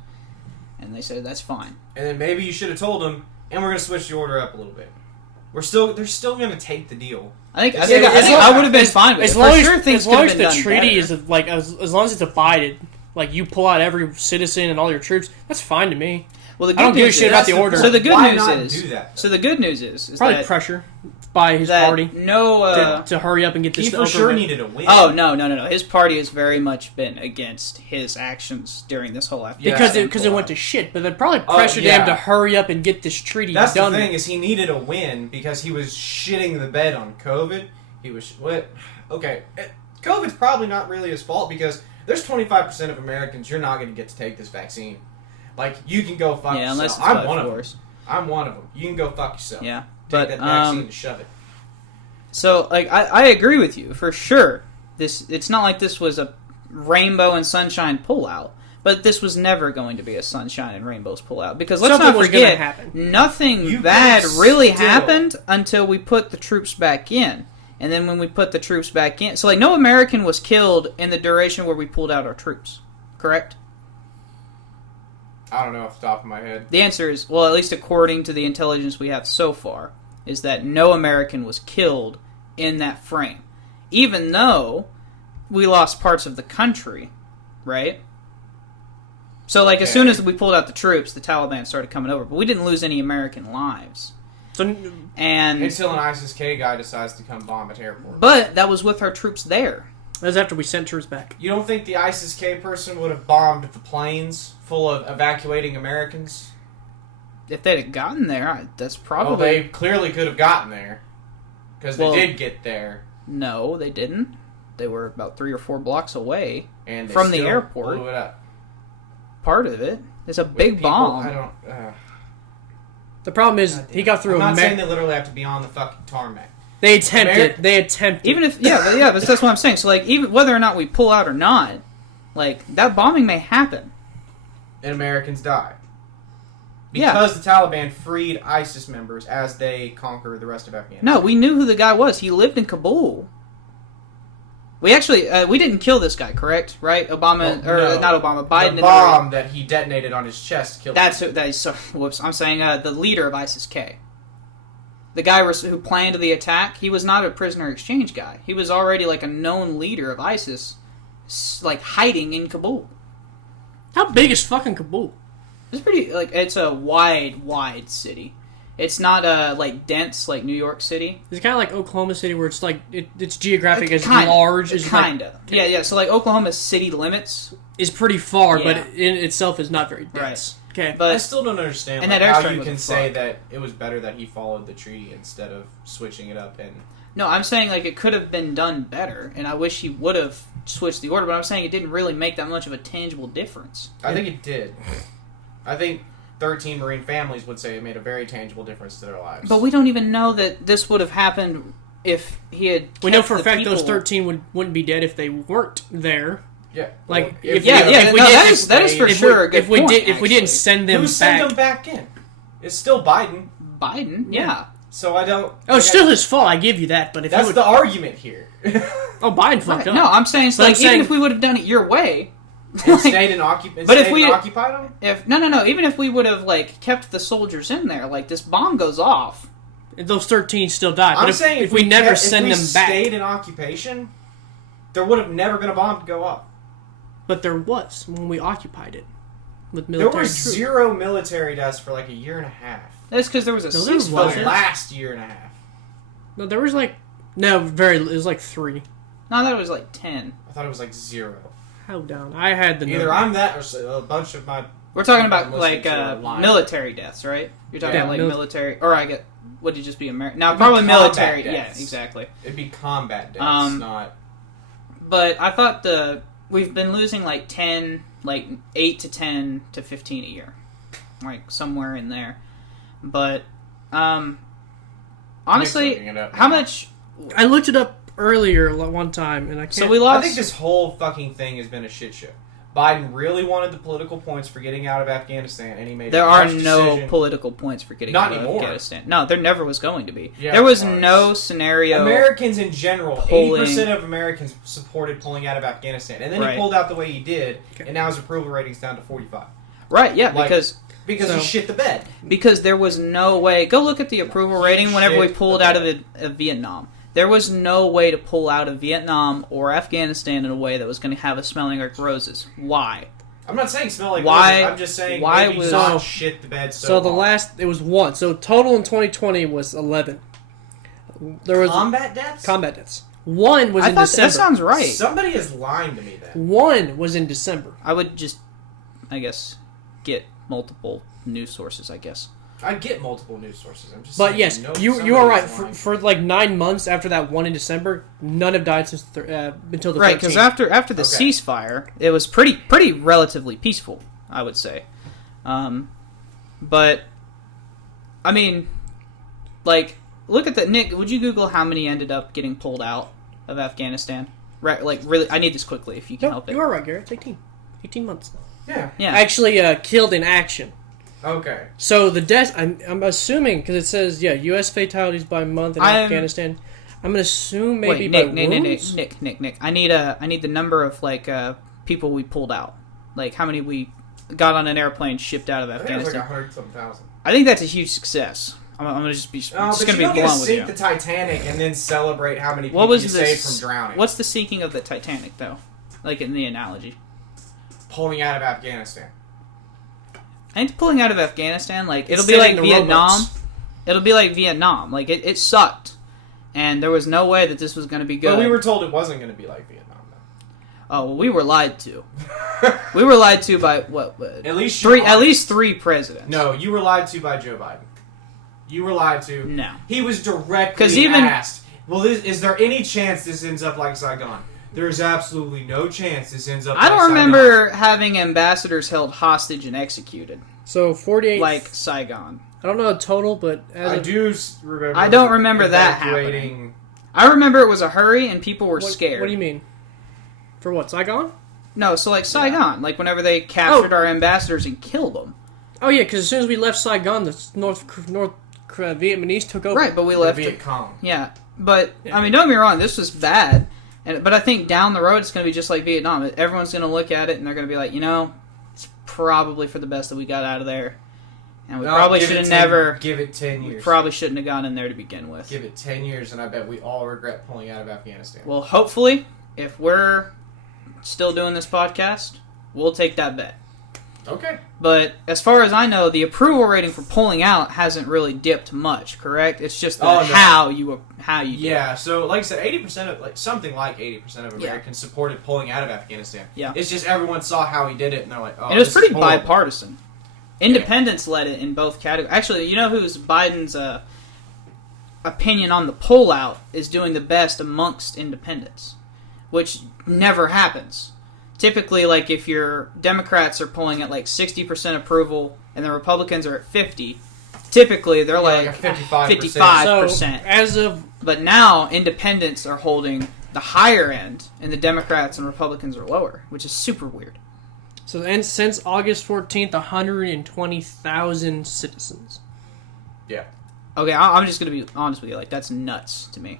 And they said, that's fine. And then maybe you should have told him, and we're going to switch the order up a little bit. they're still going to take the deal. I think I would have been fine with it. As long as the treaty is like as long as it's abided, like you pull out every citizen and all your troops, that's fine to me. Well, I don't give a shit about the order. So the good Why news not is do that? So the good news is probably that pressure by his party to hurry up and get this. He for sure needed a win. Oh no! His party has very much been against his actions during this whole Afghanistan because it went to shit. But they probably pressured him to hurry up and get this treaty done. That's the thing is he needed a win because he was shitting the bed on COVID. He was okay. COVID's probably not really his fault because there's 25% of Americans you're not going to get to take this vaccine. Like you can go fuck yourself. Unless it's I'm one of them. I'm one of them. You can go fuck yourself. Yeah, take that vaccine and shove it. So, like, I agree with you for sure. It's not like this was a rainbow and sunshine pullout, but this was never going to be a sunshine and rainbows pullout because let's not forget, nothing bad really happened until we put the troops back in, and then when we put the troops back in, so like no American was killed in the duration where we pulled out our troops, correct? I don't know off the top of my head. The answer is, well, at least according to the intelligence we have so far, is that no American was killed in that frame. Even though we lost parts of the country, right? So, like, as soon as we pulled out the troops, the Taliban started coming over. But we didn't lose any American lives. Until an ISIS-K guy decides to come bomb at airport. But that was with our troops there. That was after we sent troops back. You don't think the ISIS-K person would have bombed the planes full of evacuating Americans? If they'd have gotten there, that's probably... Well, they clearly could have gotten there. Because they did get there. No, they didn't. They were about 3 or 4 blocks away and from the airport. Blew it up. Part of it is a big bomb. The problem is he got through. I'm not saying they literally have to be on the fucking tarmac. They attempted. Even if that's what I'm saying. So like, even whether or not we pull out or not, like that bombing may happen, and Americans die because the Taliban freed ISIS members as they conquer the rest of Afghanistan. No, we knew who the guy was. He lived in Kabul. We actually we didn't kill this guy, correct? Right? Biden. The bomb that he detonated on his chest killed him. Whoops! I'm saying the leader of ISIS-K. The guy who planned the attack, he was not a prisoner exchange guy. He was already like a known leader of ISIS, like hiding in Kabul. How big is fucking Kabul? It's pretty, like, it's a wide city. It's not like dense like New York City. It's kind of like Oklahoma City, where it's like it's geographic as large as kinda. Yeah. So like Oklahoma's city limits is pretty far, but in itself is not very dense. Right. Okay, but I still don't understand how you can say that it was better that he followed the treaty instead of switching it up. And no, I'm saying like it could have been done better, and I wish he would have switched the order. But I'm saying it didn't really make that much of a tangible difference. I think it did. I think 13 Marine families would say it made a very tangible difference to their lives. But we don't even know that this would have happened if he had. We know for a fact those 13 wouldn't be dead if they weren't there. Yeah, like that is for sure a good point. If we didn't send them back, who sent them back in? It's still Biden. Yeah. So I don't. Oh, it's still his fault. I give you that. But if that's the argument here. Biden fucked up. No, I'm saying even if we would have done it your way. And stayed and occupied them? Even if we would have like kept the soldiers in there, like this bomb goes off, and those 13 still died. I'm but saying if we never send them back, stayed in occupation, there would have never been a bomb to go off. But there was when we occupied it with military. There was zero military deaths for like a year and a half. That's because there was a ceasefire. The last year and a half. No, there was it was like 3. No, I thought it was like 10. I thought it was like 0. How down? I had the either number. I'm that or a bunch of my. We're talking about like military deaths, right? You're talking about like military, or would it just be American? No, probably military. Yeah, exactly. It'd be combat deaths, not. But I thought we've been losing like 8 to 10 to 15 a year, like somewhere in there. But honestly, how much? I looked it up earlier one time, and I can't. So we lost. I think this whole fucking thing has been a shit show. Biden really wanted the political points for getting out of Afghanistan, and he made. There are no political points for getting out of Afghanistan. No, there never was going to be. Yeah, there was no scenario. Americans in general, 80% of Americans supported pulling out of Afghanistan, and then he pulled out the way he did, and now his approval rating's down to 45. Right, yeah, Like, because he shit the bed. Because there was no way... Go look at the approval rating whenever we pulled out of Vietnam. There was no way to pull out of Vietnam or Afghanistan in a way that was going to have us smelling like roses. Why? I'm not saying smell like roses. I'm just saying maybe not shit the bed so the last... It was 1. So total in 2020 was 11. There was combat deaths? Combat deaths. 1 was in December. That sounds right. Somebody is lying to me then. 1 was in December. I would just, I guess, get multiple news sources, I guess. I get multiple news sources. I'm just but saying, yes, you are right. For like 9 months after that 1 in December, none have died since until the 13th. Right, because after the ceasefire, it was pretty relatively peaceful, I would say. But I mean, like, look at that. Nick, would you Google how many ended up getting pulled out of Afghanistan? Right, like, really, I need this quickly if you can help it. You are right, Garrett. It's 18 months. Yeah. Actually, killed in action. Okay. So the deaths, I'm assuming, because it says, U.S. fatalities by month in Afghanistan. I'm going to assume maybe wounds? Nick. I need the number of, like, people we pulled out. Like, how many we got on an airplane shipped out of Afghanistan. I think it was like 100,000. I think that's a huge success. I'm going to just be blunt with you. You're going to sink the Titanic and then celebrate how many people you saved from drowning. What's the sinking of the Titanic, though? Like, in the analogy. Pulling out of Afghanistan. I think pulling out of Afghanistan, like, it'll be like Vietnam. Robots. It'll be like Vietnam. Like, it sucked. And there was no way that this was going to be good. But we were told it wasn't going to be like Vietnam, though. Oh, well, we were lied to. We were lied to by, what? At least three presidents. No, you were lied to by Joe Biden. You were lied to. No. He was directly asked, well, is there any chance this ends up like Saigon? There's absolutely no chance this ends up like Saigon. I don't remember having ambassadors held hostage and executed. So 48... Like Saigon. I don't know the total, but... I don't remember that happening. I remember it was a hurry and people were scared. What do you mean? For what, Saigon? No, so like Saigon. Like whenever they captured our ambassadors and killed them. Oh yeah, because as soon as we left Saigon, the North Vietnamese took over. Right, but we left Viet Cong. Yeah, but I mean, don't get me wrong, this was bad, but I think down the road it's going to be just like Vietnam. Everyone's going to look at it and they're going to be like, it's probably for the best that we got out of there, and we probably should have never. Give it 10 years. We probably shouldn't have gone in there to begin with. Give it 10 years, and I bet we all regret pulling out of Afghanistan. Well, hopefully, if we're still doing this podcast, we'll take that bet. Okay. But as far as I know, the approval rating for pulling out hasn't really dipped much, correct? It's just how you do it. So like I said, 80% of something like 80% of Americans supported pulling out of Afghanistan. Yeah. It's just everyone saw how he did it and they're like, and it was pretty bipartisan. Independents led it in both categories. Actually, you know who's Biden's opinion on the pullout is doing the best amongst independents, which never happens. Typically, like, if your Democrats are pulling at, like, 60% approval and the Republicans are at 50%, typically they're, like 55%. So, but now, independents are holding the higher end, and the Democrats and Republicans are lower, which is super weird. So, and since August 14th, 120,000 citizens. Yeah. Okay, I'm just going to be honest with you. Like, that's nuts to me.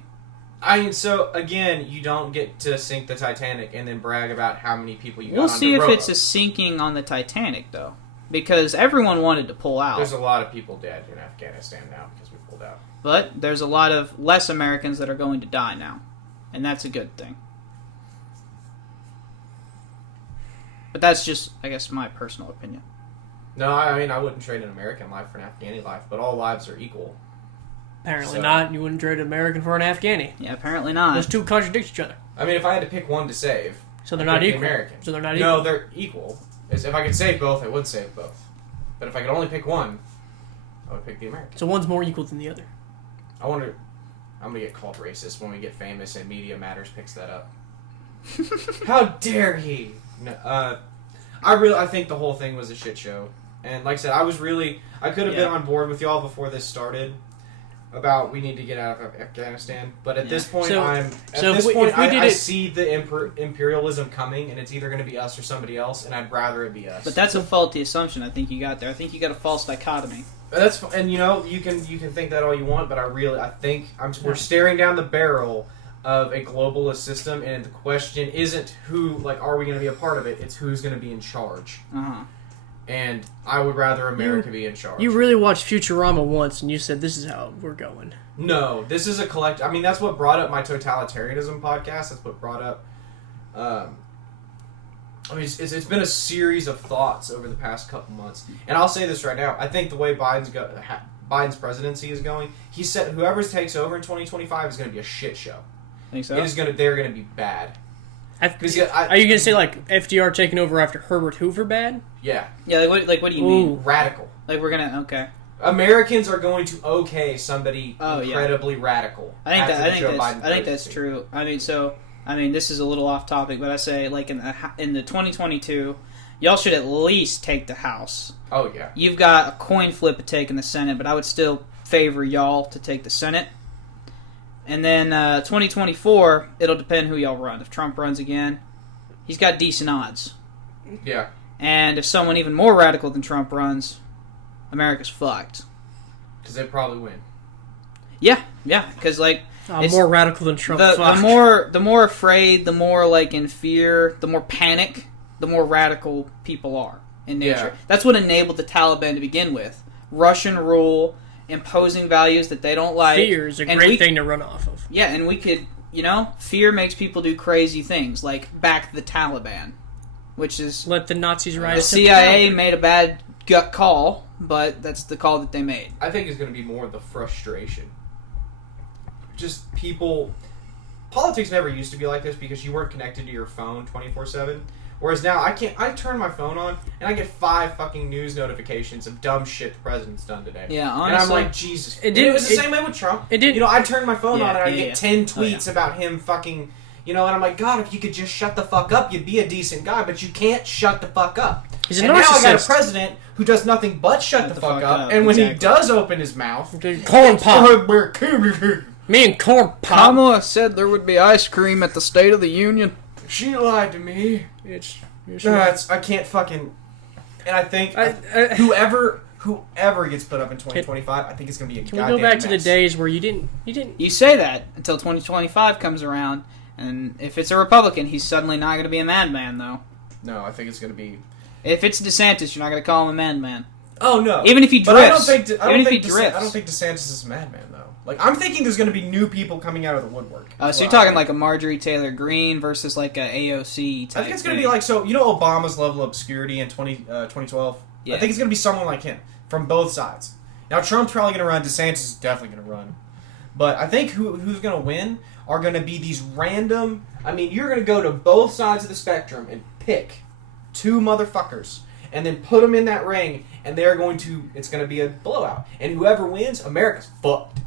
I mean, so, again, you don't get to sink the Titanic and then brag about how many people you got We'll on see if rowboat. it's a sinking on the Titanic, though. Because everyone wanted to pull out. There's a lot of people dead in Afghanistan now because we pulled out. But there's a lot of less Americans that are going to die now. And that's a good thing. But that's just, I guess, my personal opinion. No, I mean, I wouldn't trade an American life for an Afghani life, but all lives are equal. Apparently not. You wouldn't trade an American for an Afghani. Yeah, apparently not. Those two contradict each other. I mean, if I had to pick one to save... So they're not equal. American. So they're not equal. No, they're equal. If I could save both, I would save both. But if I could only pick one, I would pick the American. So one's more equal than the other. I wonder... I'm going to get called racist when we get famous and Media Matters picks that up. How dare he? No, I think the whole thing was a shit show. And like I said, I could have been on board with y'all before this started about we need to get out of Afghanistan. But at this point, I see the imperialism coming, and it's either going to be us or somebody else, and I'd rather it be us. But that's a faulty assumption I think you got there. I think you got a false dichotomy. And you can think that all you want, but I think we're staring down the barrel of a globalist system, and the question isn't are we going to be a part of it? It's who's going to be in charge. And I would rather America be in charge. You really watched Futurama once, and you said this is how we're going. No, this is a collect. I mean, that's what brought up my totalitarianism podcast. That's what brought up. I mean, it's been a series of thoughts over the past couple months, and I'll say this right now. I think the way Biden's presidency is going, he said whoever takes over in 2025 is going to be a shit show. Think so? They're going to be bad. Are you going to say like FDR taking over after Herbert Hoover bad? Yeah. Yeah, what do you mean? Radical. Like we're gonna okay. Americans are going to okay somebody incredibly radical. I think that's true. I mean, this is a little off topic, but I say like in the 2022, y'all should at least take the House. Oh yeah. You've got a coin flip of taking the Senate, but I would still favor y'all to take the Senate. And then 2024, it'll depend who y'all run. If Trump runs again, he's got decent odds. Yeah. And if someone even more radical than Trump runs, America's fucked. Because they'd probably win. Yeah, because like more radical than Trump. The more afraid, the more like in fear, the more panic, the more radical people are in nature. Yeah. That's what enabled the Taliban to begin with. Russian rule, imposing values that they don't like. Fear is a great thing to run off of. Yeah, and we could, fear makes people do crazy things, like back the Taliban, which is let the Nazis rise. The CIA made a bad gut call, but that's the call that they made. I think it's going to be more the frustration. Just people... Politics never used to be like this because you weren't connected to your phone 24/7. Whereas now, I turn my phone on, and I get 5 fucking news notifications of dumb shit the president's done today. Yeah, honestly. And I'm like, Jesus. It was the same way with Trump. It did. I turn my phone on, and I get 10 tweets about him fucking... and I'm like, God, if you could just shut the fuck up, you'd be a decent guy, but you can't shut the fuck up. He's a narcissist. Now I got a president who does nothing but shut the fuck up, and when he does open his mouth... Corn pop. Me and corn pop. Kamala said there would be ice cream at the State of the Union. She lied to me. I can't fucking... And I think whoever gets put up in 2025, I think it's going to be a goddamn mess. Can we go back to the days where you didn't... You say that until 2025 comes around, and if it's a Republican, he's suddenly not going to be a madman, though. No, I think it's going to be... If it's DeSantis, you're not going to call him a madman. Oh, no. Even if he drifts. I don't think DeSantis is a madman, though. Like, I'm thinking there's going to be new people coming out of the woodwork. So you're talking like a Marjorie Taylor Greene versus like a AOC type. I think it's going to be like, Obama's level of obscurity in 2012? Yeah. I think it's going to be someone like him from both sides. Now, Trump's probably going to run. DeSantis is definitely going to run. But I think who's going to win are going to be these random... I mean, you're going to go to both sides of the spectrum and pick 2 motherfuckers and then put them in that ring, and it's going to be a blowout. And whoever wins, America's fucked.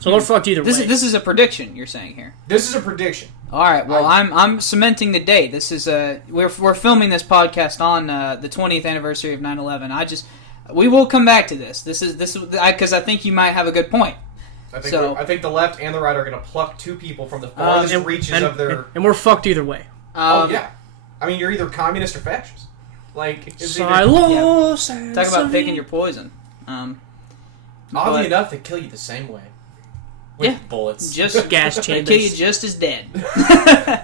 So they're fucked either way. This is a prediction you're saying here. This is a prediction. All right. Well, I'm cementing the date. This is we're filming this podcast on the 20th anniversary of 9/11. We will come back to this. This is because I think you might have a good point. I think the left and the right are going to pluck 2 people from the farthest reaches of their... And we're fucked either way. Yeah. I mean, you're either communist or fascist. Like, Talk about picking your poison. Oddly enough, they kill you the same way. With bullets. Just gas They chambers. kill you just as dead. Okay.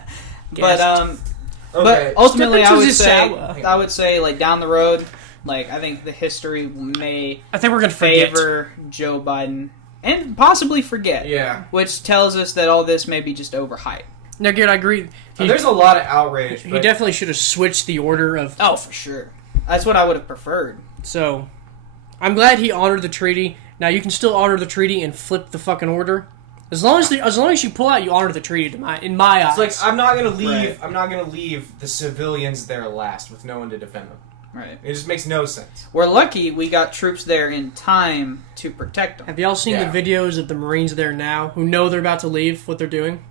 But ultimately, I would say, like, down the road, like, I think the history may we're going to favor Joe Biden and possibly forget. Yeah. Which tells us that all this may be just overhyped. No, Garrett, I agree. There's a lot of outrage. He definitely should have switched the order of... Oh, for sure. That's what I would have preferred. So, I'm glad he honored the treaty. Now, you can still honor the treaty and flip the fucking order. As long as you pull out, you honor the treaty in my eyes. It's like, I'm not going to leave... Right. I'm not going to leave the civilians there last with no one to defend them. Right. It just makes no sense. We're lucky we got troops there in time to protect them. Have y'all seen the videos of the Marines there now who know they're about to leave, what they're doing?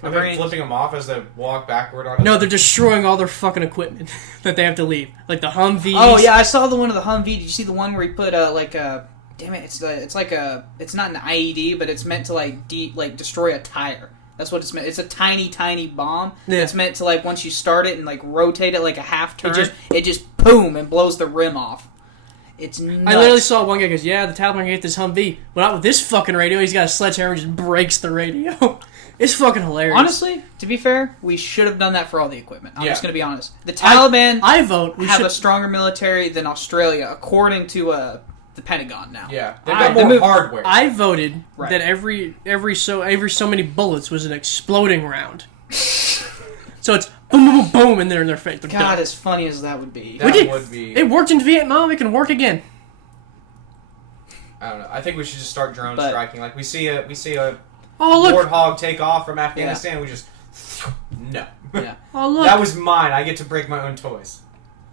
Are they flipping them off as they walk backward on it? No, they're destroying all their fucking equipment that they have to leave. Like the Humvees. Oh, yeah, I saw the one of the Humvee. Did you see the one where he put damn it, it's not an IED, but it's meant to destroy a tire. That's what it's meant. It's a tiny, tiny bomb. Yeah. It's meant to once you start it and rotate it like a half turn, it just boom and blows the rim off. It's nuts. I literally saw one guy goes, "Yeah, the Taliban can get this Humvee, but not with this fucking radio." He's got a sledgehammer and just breaks the radio. It's fucking hilarious. Honestly, to be fair, we should have done that for all the equipment. I'm just going to be honest. The Taliban I vote we have should... a stronger military than Australia, according to the Pentagon now. Yeah, they've got more hardware. I voted that every so many bullets was an exploding round. So it's boom, boom, boom, boom, and they're in their face. God, as funny as that would be. That would be. It worked in Vietnam. It can work again. I don't know. I think we should just start drone striking. Like we see a look. warthog take off from Afghanistan. We just no. Yeah. Oh look. That was mine. I get to break my own toys.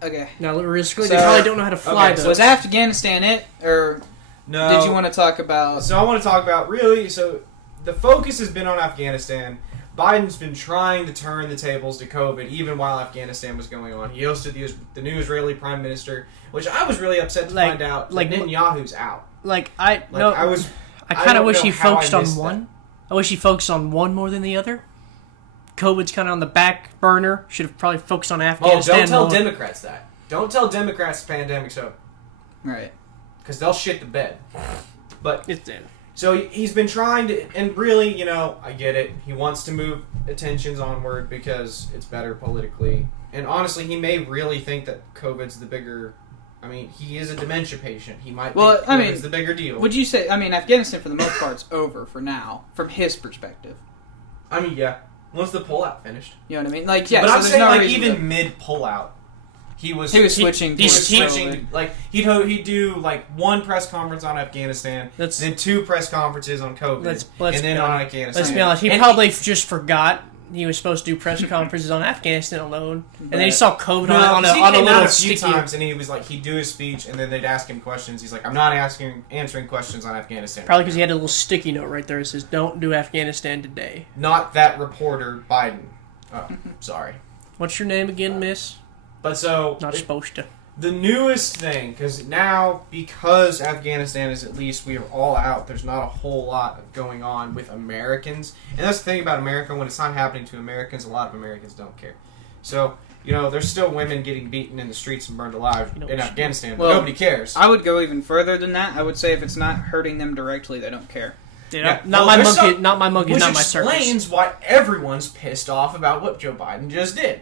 Okay. Now realistically, they probably don't know how to fly. So was Afghanistan it, or no? Did you want to talk about? So I want to talk about really. So the focus has been on Afghanistan. Biden's been trying to turn the tables to COVID, even while Afghanistan was going on. He hosted the new Israeli prime minister, which I was really upset to find out that Netanyahu's out. I kind of wish he focused on one. I wish he focused on one more than the other. COVID's kind of on the back burner. Should have probably focused on Afghanistan. Oh, don't tell Democrats that. Don't tell Democrats the pandemic's over. Right. Because they'll shit the bed. But it's dead. So he's been trying to, and really, I get it. He wants to move attentions onward because it's better politically. And honestly, he may really think that COVID's the bigger. I mean, he is a dementia patient. He might think COVID's the bigger deal. Would you say? I mean, Afghanistan for the most part's over for now, from his perspective. I mean, yeah. Once the pullout finished. You know what I mean? Like, yeah. But so I'm saying, no even mid pullout, he was switching. He was switching. Like he'd do like one press conference on Afghanistan, then two press conferences on COVID, and then on Afghanistan. Let's be honest. He probably just forgot he was supposed to do press conferences on Afghanistan alone, and then he saw COVID on a little sticky. Times, and he was like, he'd do his speech, and then they'd ask him questions. He's like, I'm not answering questions on Afghanistan. Probably because he had a little sticky note right there that says, "Don't do Afghanistan today." Not that reporter, Biden. Oh, sorry. What's your name again, miss? But so not supposed to. The newest thing, because Afghanistan is at least we are all out. There's not a whole lot going on with Americans, and that's the thing about America. When it's not happening to Americans, a lot of Americans don't care. So there's still women getting beaten in the streets and burned alive in Afghanistan. But nobody cares. I would go even further than that. I would say if it's not hurting them directly, they don't care. Not my monkey, not my circus. Which explains why everyone's pissed off about what Joe Biden just did.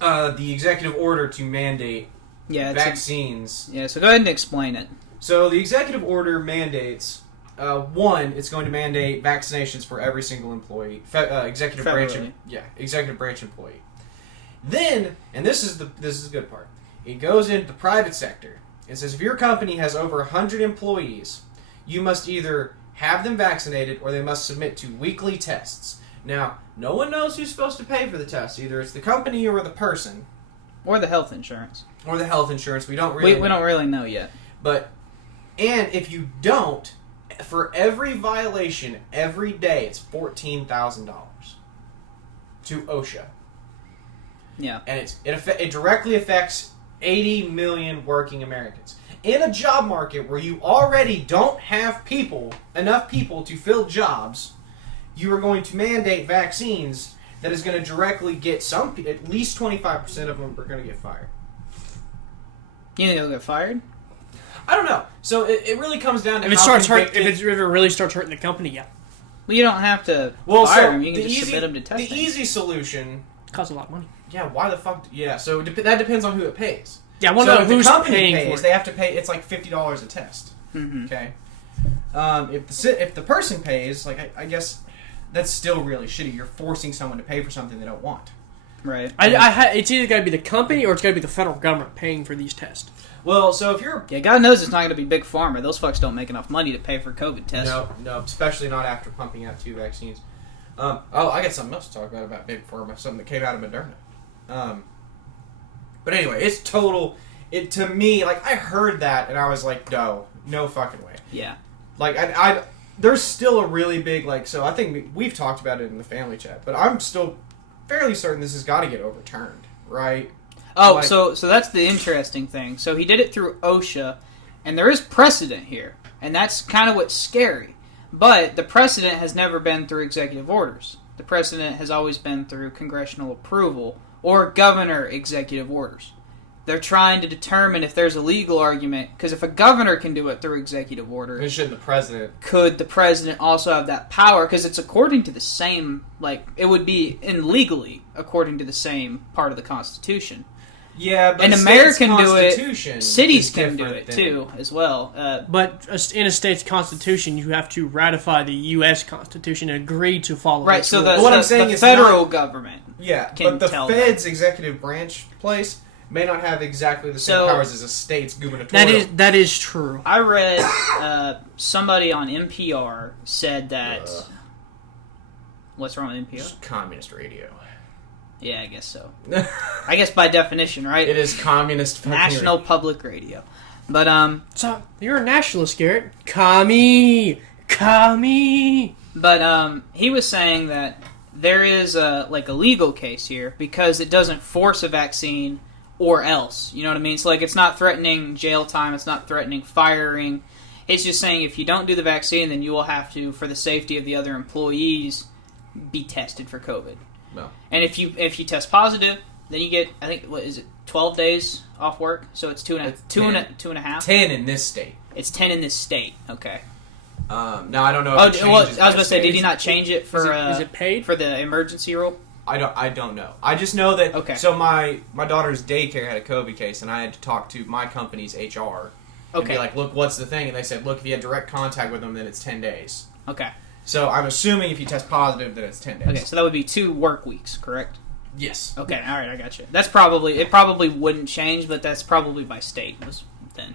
The executive order to mandate vaccines. So go ahead and explain it. So the executive order mandates, one, it's going to mandate vaccinations for every single employee, executive branch employee. Then, and this is the good part, it goes into the private sector. It says if your company has over 100 employees, you must either have them vaccinated or they must submit to weekly tests. Now, no one knows who's supposed to pay for the test. Either it's the company or the person. Or the health insurance. We don't really We don't really know yet. And if you don't, for every violation, every day, it's $14,000 to OSHA. Yeah. And it directly affects 80 million working Americans. In a job market where you already don't have enough people to fill jobs, you are going to mandate vaccines that is going to directly get at least 25% of them are going to get fired. You think they'll get fired? I don't know. So it really comes down to if it really starts hurting the company, yeah. Well, you don't have to fire them. You can just submit them to testing. The easy solution costs a lot of money. Yeah. Why the fuck? Yeah. So that depends on who it pays. Yeah. I want to know who's the company paying pays, for it. They have to pay. It's like $50 a test. Mm-hmm. Okay. If the person pays, I guess. That's still really shitty. You're forcing someone to pay for something they don't want. Right. It's either got to be the company or it's got to be the federal government paying for these tests. Well, so if you're... Yeah, God knows it's not going to be Big Pharma. Those fucks don't make enough money to pay for COVID tests. No, especially not after pumping out 2 vaccines. I got something else to talk about Big Pharma, something that came out of Moderna. But anyway, it's total... to me, I heard that and I was like, no fucking way. Yeah. There's still a really big, so I think we've talked about it in the family chat, but I'm still fairly certain this has got to get overturned, right? Oh, so that's the interesting thing. So he did it through OSHA, and there is precedent here, and that's kind of what's scary. But the precedent has never been through executive orders. The precedent has always been through congressional approval or governor executive orders. they're trying to determine if there's a legal argument, because if a governor can do it through executive order, And shouldn't the president? could the president also have that power? Because it's according to the same, like, it would be legally according to the same part of the Constitution. Yeah, but An the American state's do it, constitution cities is can do different it than- too, as well. But in a state's constitution, you have to ratify the U.S. Constitution and agree to follow Right, its so rules. the, What I'm the, saying the is federal not- government. Yeah, can but the tell Fed's executive branch place may not have exactly the same So- powers as a state's gubernatorial. That is true. I read somebody on NPR said that. What's wrong with NPR? Just communist radio. Yeah, I guess so. I guess by definition, right? It is communist fucking National radio. Public Radio. But So you're a nationalist, Garrett. Commie. But he was saying that there is a legal case here because it doesn't force a vaccine or else. You know what I mean? So like it's not threatening jail time, it's not threatening firing. It's just saying if you don't do the vaccine, then you will have to, for the safety of the other employees, be tested for COVID. No. And if you test positive, then you get, I think, 12 days off work? So it's two and a half. 10 in this state. It's 10 in this state. Okay. Now I don't know. Oh, If it well, I was changes about by to say, state. did he not change it for? Is it paid? For the emergency rule? I don't know. I just know that. Okay. So my daughter's daycare had a COVID case, and I had to talk to my company's HR. And Okay. be like, look, what's the thing? And they said, look, if you had direct contact with them, then it's 10 days. Okay. So I'm assuming if you test positive, then it's 10 days. Okay. So that would be 2 work weeks, correct? Yes. Okay. All right. I got you. It probably wouldn't change, but that's probably by state then.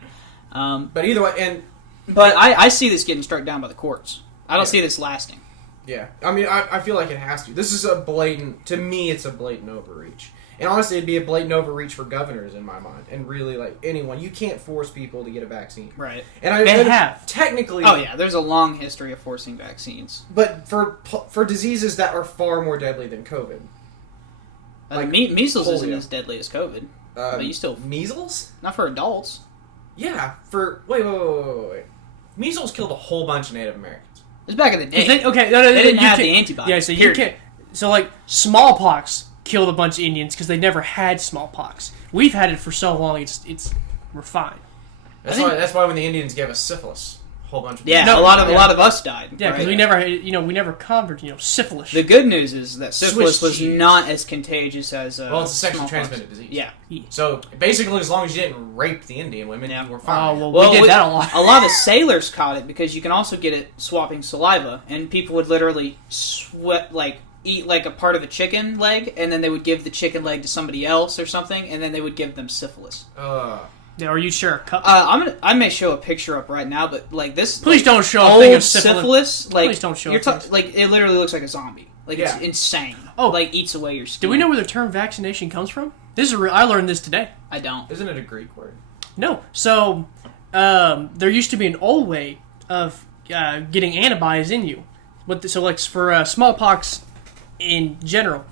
But either way, But I see this getting struck down by the courts. I don't see this lasting. yeah. I mean, I feel like it has to. This is to me, it's a blatant overreach. And honestly, it'd be a blatant overreach for governors in my mind. And really, like, anyone. You can't force people to get a vaccine. Right. And They have. Technically. Oh yeah. There's a long history of forcing vaccines. But for diseases that are far more deadly than COVID. Like Measles isn't polio. as deadly as COVID, but you still Measles? not for adults. Yeah. Wait. Measles killed a whole bunch of Native Americans. It was back in the day. They They didn't you have can't- the antibodies. Yeah, so you period. can't. So like smallpox killed a bunch of Indians because they never had smallpox. We've had it for so long. We're fine. That's why when the Indians gave us syphilis, a whole bunch of Yeah, people- a lot of us died. Yeah, because right? we never conquered syphilis. The good news is that syphilis Swiss was cheese. not as contagious as Well, it's a sexually smallpox. transmitted disease. Yeah. So basically, as long as you didn't rape the Indian women, Yeah. you were Oh fine. well, we did that a lot. A lot of sailors caught it because you can also get it swapping saliva, and people would literally eat like a part of a chicken leg, and then they would give the chicken leg to somebody else or something, and then they would give them syphilis. Yeah, or you share a cup. I may show a picture up right now, but like this. Please don't show a old thing of syphilis. Like Please don't show you're things. like it literally looks like a zombie. Like Yeah. it's insane. Oh. Like eats away your skin. Do we know where the term vaccination comes from? This is I learned this today. I don't. Isn't it a Greek word? No. So there used to be an old way of getting antibodies in you. So like for smallpox in general,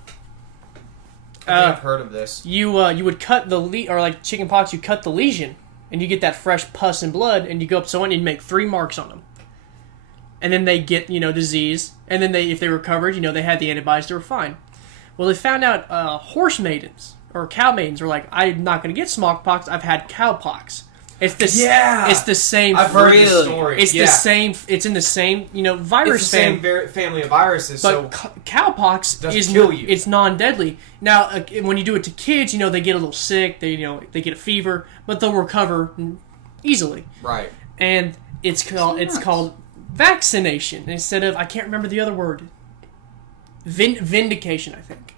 I think I've heard of this. you would cut the or like chickenpox, you cut the lesion, and you get that fresh pus and blood, and you go up to someone and you make 3 marks on them, and then they get disease, and then if they recovered, they had the antibodies, they were fine. Well, they found out horse maidens or cow maidens were like, I'm not going to get smallpox, I've had cowpox. It's this. Yeah. It's the same. I've heard this Really? story. It's yeah. the same. It's in the same virus It's the same family of viruses. But So cowpox doesn't is kill you. It's non-deadly. Now, when you do it to kids, they get a little sick. They get a fever, but they'll recover easily. right. And it's called vaccination instead of, I can't remember the other word. Vindication, I think.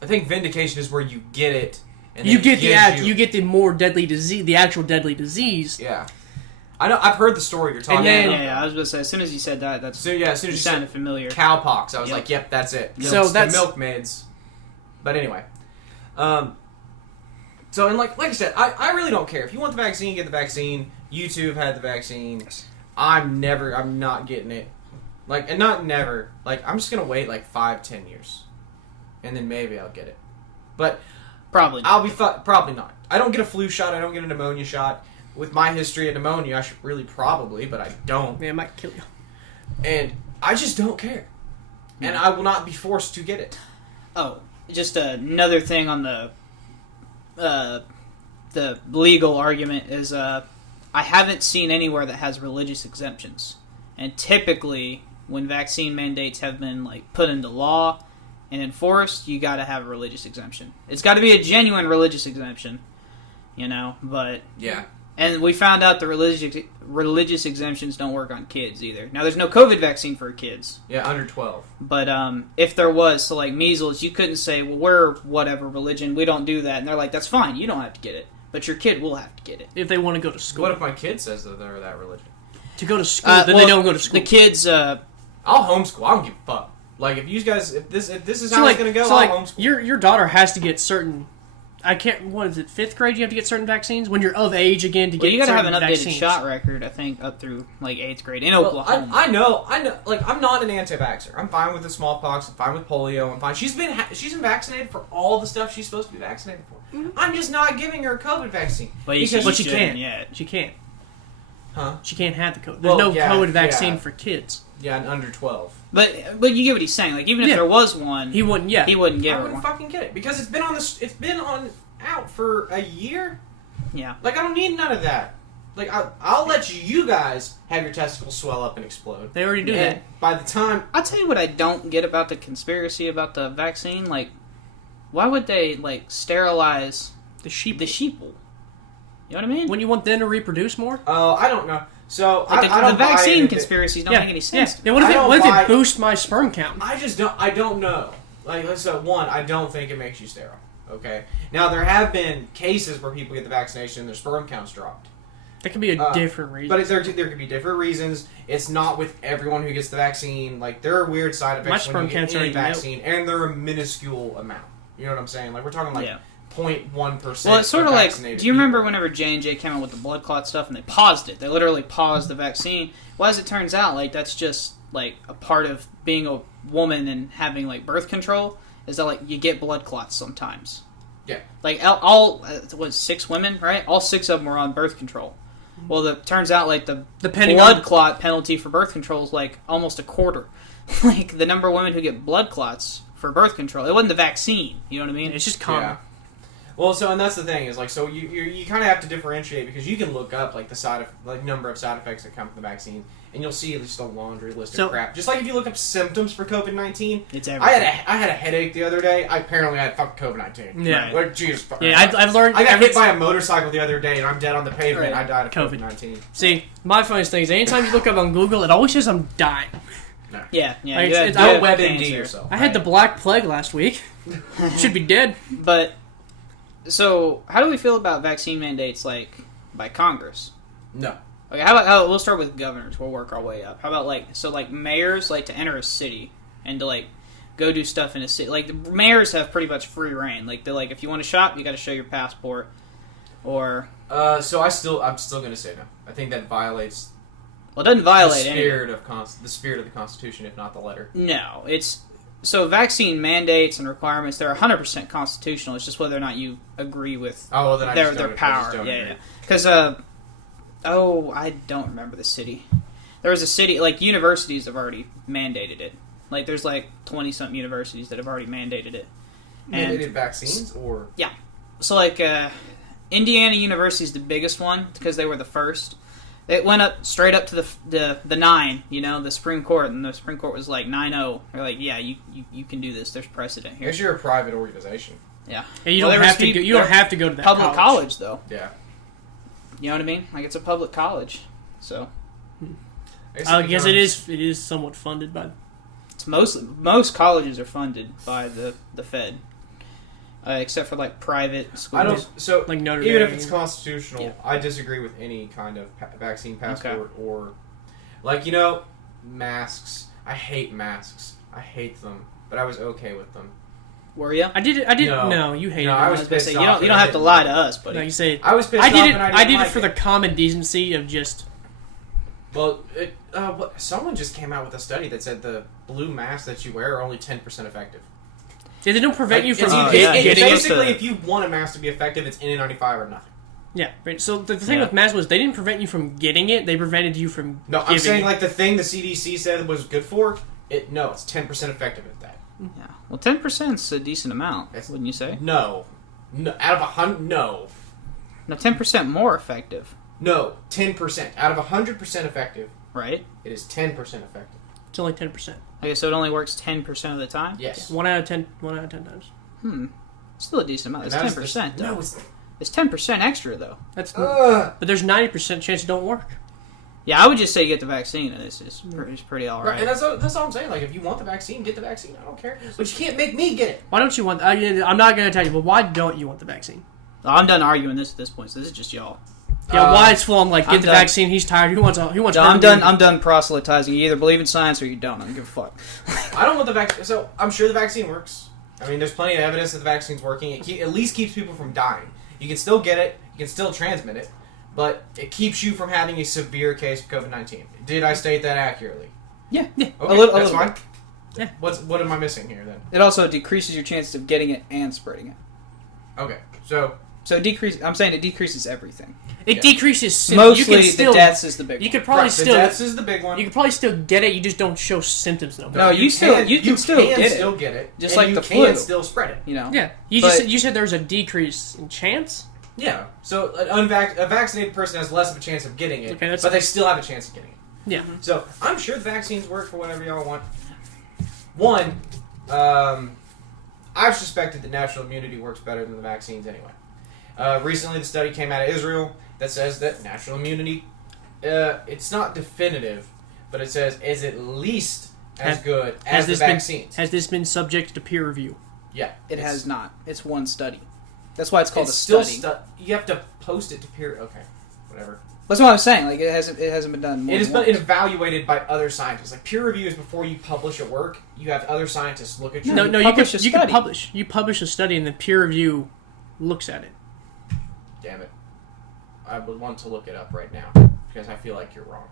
I think vindication is where you get it. And You then get it gives you get the more deadly disease, the actual deadly disease. Yeah. I know. I've heard the story you're talking And then- about. Yeah, I was going to say, as soon as you said that, that's So yeah, as soon it as you sounded said familiar. cowpox, I was Yep. like, "Yep, that's it." So It's that's- the milkmaids. But anyway, so and like I said, I really don't care if you want the vaccine, get the vaccine. You two have had the vaccine. I'm not getting it. And not never. I'm just gonna wait 5-10 years, and then maybe I'll get it. But Probably. I'll be probably not. I don't get a flu shot. I don't get a pneumonia shot. With my history of pneumonia, I should really probably, but I don't. Man, it might kill you. And I just don't care. And I will not be forced to get it. Oh, just another thing on the the legal argument is I haven't seen anywhere that has religious exemptions. And typically, when vaccine mandates have been like put into law and enforced, you got to have a religious exemption. It's got to be a genuine religious exemption, but... Yeah. And we found out the religious exemptions don't work on kids either. Now, there's no COVID vaccine for kids. Yeah, under 12. But if there was, so like measles, you couldn't say, well, we're whatever religion, we don't do that. And they're like, that's fine, you don't have to get it. But your kid will have to get it. If they want to go to school. What if my kid says that they're that religion? To go to school, then they don't go to school. The kids... I'll homeschool. I don't give a fuck. Like, if you guys... If this is how it's going to go, I'll homeschool. Your daughter has to get certain... I can't... What is it? 5th grade you have to get certain vaccines? When you're of age again to get certain vaccines. You got to have an updated shot record, I think, up through, like, 8th grade in Oklahoma. I know. Like, I'm not an anti-vaxxer. I'm fine with the smallpox. I'm fine with polio. I'm fine. She's been vaccinated for all the stuff she's supposed to be vaccinated for. Mm-hmm. I'm just not giving her a COVID vaccine. But she can't. Yet. She can't. Huh? She can't have the COVID. There's no COVID vaccine for kids. Yeah, and under 12. But you get what he's saying. Like, even if there was one, he wouldn't. Yeah, he wouldn't get I one. wouldn't fucking get it because it's been out for a year. Yeah. Like, I don't need none of that. Like, I'll let you guys have your testicles swell up and explode. They already do that. By the time... I'll tell you what I don't get about the conspiracy about the vaccine. Like, why would they, like, sterilize the sheeple? You know what I mean? When you want them to reproduce more? Oh, I don't know. So, like I don't the vaccine conspiracies don't make any sense. Yeah, what if it boosts my sperm count? I don't know. Like, so one, I don't think it makes you sterile. Okay? Now, there have been cases where people get the vaccination and their sperm counts dropped. That could be a different reason. But there could be different reasons. It's not with everyone who gets the vaccine. Like, there are weird side effects when you get any vaccine, and they're a minuscule amount. You know what I'm saying? Like, we're talking like 0.1%. Well, it's sort of like, do you remember whenever J&J came out with the blood clot stuff and they paused it? They literally paused the vaccine. Well, as it turns out, like, that's just, like, a part of being a woman and having, like, birth control, is that, like, you get blood clots sometimes. Yeah. Like, all 6 women, right? All 6 of them were on birth control. Well, it turns out, like, the blood clot penalty for birth control is, like, almost a quarter. Like, the number of women who get blood clots for birth control, it wasn't the vaccine, you know what I mean? It's just common. Yeah. Well, so, and that's the thing, is, like, so you kind of have to differentiate, because you can look up, like, the number of side effects that come from the vaccine, and you'll see just a laundry list of crap. Just like if you look up symptoms for COVID-19, it's everything. I had a headache the other day. I apparently had fucking COVID-19. Yeah. Like, Jesus fucking Christ. I've learned... I got hit by a motorcycle the other day, and I'm dead on the pavement. I died of COVID-19. See, my funniest thing is, anytime you look up on Google, it always says I'm dying. No. Yeah. Like, don't WebMD yourself. I had the Black Plague last week. Should be dead. But... So, how do we feel about vaccine mandates, like, by Congress? No. Okay, how we'll start with governors. We'll work our way up. How about, like, mayors, like, to enter a city and to, like, go do stuff in a city. Like, the mayors have pretty much free reign. Like, they're like, if you want to shop, you got to show your passport. Or... So I'm still going to say no. I think that violates... Well, it doesn't violate the spirit of the Constitution, if not the letter. No, it's... So vaccine mandates and requirements, they're 100% constitutional. It's just whether or not you agree with their power. Yeah. Because, I don't remember the city. There was a city, like, universities have already mandated it. Like, there's, like, 20-something universities that have already mandated it. Mandated vaccines, or? Yeah. So, like, Indiana University is the biggest one, because they were the first. It went up straight up to the 9, the Supreme Court, and the Supreme Court was like 9-0. They're like, yeah, you can do this. There's precedent here. Because you're a private organization. Yeah. And you don't have to go to that public college though. Yeah. You know what I mean? Like, it's a public college, so. I guess it is somewhat funded by. It's most colleges are funded by the Fed. Except for, like, private schools. Like Notre Even Dame. if it's constitutional, I disagree with any kind of vaccine passport or... Like, masks. I hate masks. I hate them. But I was okay with them. Were you? I did. No, you hated them. I was pissed off. You don't have to lie to us, buddy. No, you say... I was pissed off and I did it for the common decency of just... Well, someone just came out with a study that said the blue masks that you wear are only 10% effective. Yeah, they don't prevent you from getting it. Basically, if you want a mask to be effective, it's N95 or nothing. Yeah, right. So the thing with masks was they didn't prevent you from getting it; they prevented you from. No, I'm saying like the thing the CDC said was good for it. No, it's 10% effective at that. Yeah, well, 10% is a decent amount, wouldn't you say? No, out of 100, no. No, 10% more effective. No, 10%. Out of 100% effective, Right? it is 10% effective. It's only 10%. Okay, so it only works 10% of the time? Yes. 1 out of 10. 1 out of 10 times. Still a decent amount. It's 10%. No, it's... It's 10% extra, though. That's. But there's 90% chance it don't work. Yeah, I would just say get the vaccine, and it's pretty all right. And that's all I'm saying. Like, if you want the vaccine, get the vaccine. I don't care. But you can't make me get it. Why don't you want... I'm not going to tell you, but why don't you want the vaccine? I'm done arguing this at this point, so this is just y'all. Yeah, why it's full on, like, get the vaccine, he's tired, he wants I'm done proselytizing. You either believe in science or you don't. I don't give a fuck. I don't want the vaccine. So, I'm sure the vaccine works. I mean, there's plenty of evidence that the vaccine's working. It at least keeps people from dying. You can still get it. You can still transmit it. But it keeps you from having a severe case of COVID-19. Did I state that accurately? Yeah. Okay, a little that's fine. Yeah. What am I missing here, then? It also decreases your chances of getting it and spreading it. Okay, so I'm saying it decreases everything. It decreases... Mostly the deaths is the big one. You could probably the deaths is the big one. You could probably still get it, you just don't show symptoms no more. No, you can still get it. Just like the flu. You can still spread it. You know? Yeah. You said there was a decrease in chance? Yeah. So a vaccinated person has less of a chance of getting it, but they still have a chance of getting it. Yeah. So I'm sure the vaccines work for whatever y'all want. One, I've suspected that natural immunity works better than the vaccines anyway. Recently, the study came out of Israel that says that natural immunity, it's not definitive, but it says is at least as good as the vaccines. Has this been subject to peer review? Yeah. It has not. It's one study. That's why it's called a study. study. You have to post it to peer... Okay, whatever. That's what I'm saying. Like, it hasn't been done more It has than been once. evaluated by other scientists. Like, peer review is before you publish a work. You have other scientists look at your... No, you can publish. You publish a study and the peer review looks at it. Damn it. I would want to look it up right now, because I feel like you're wrong.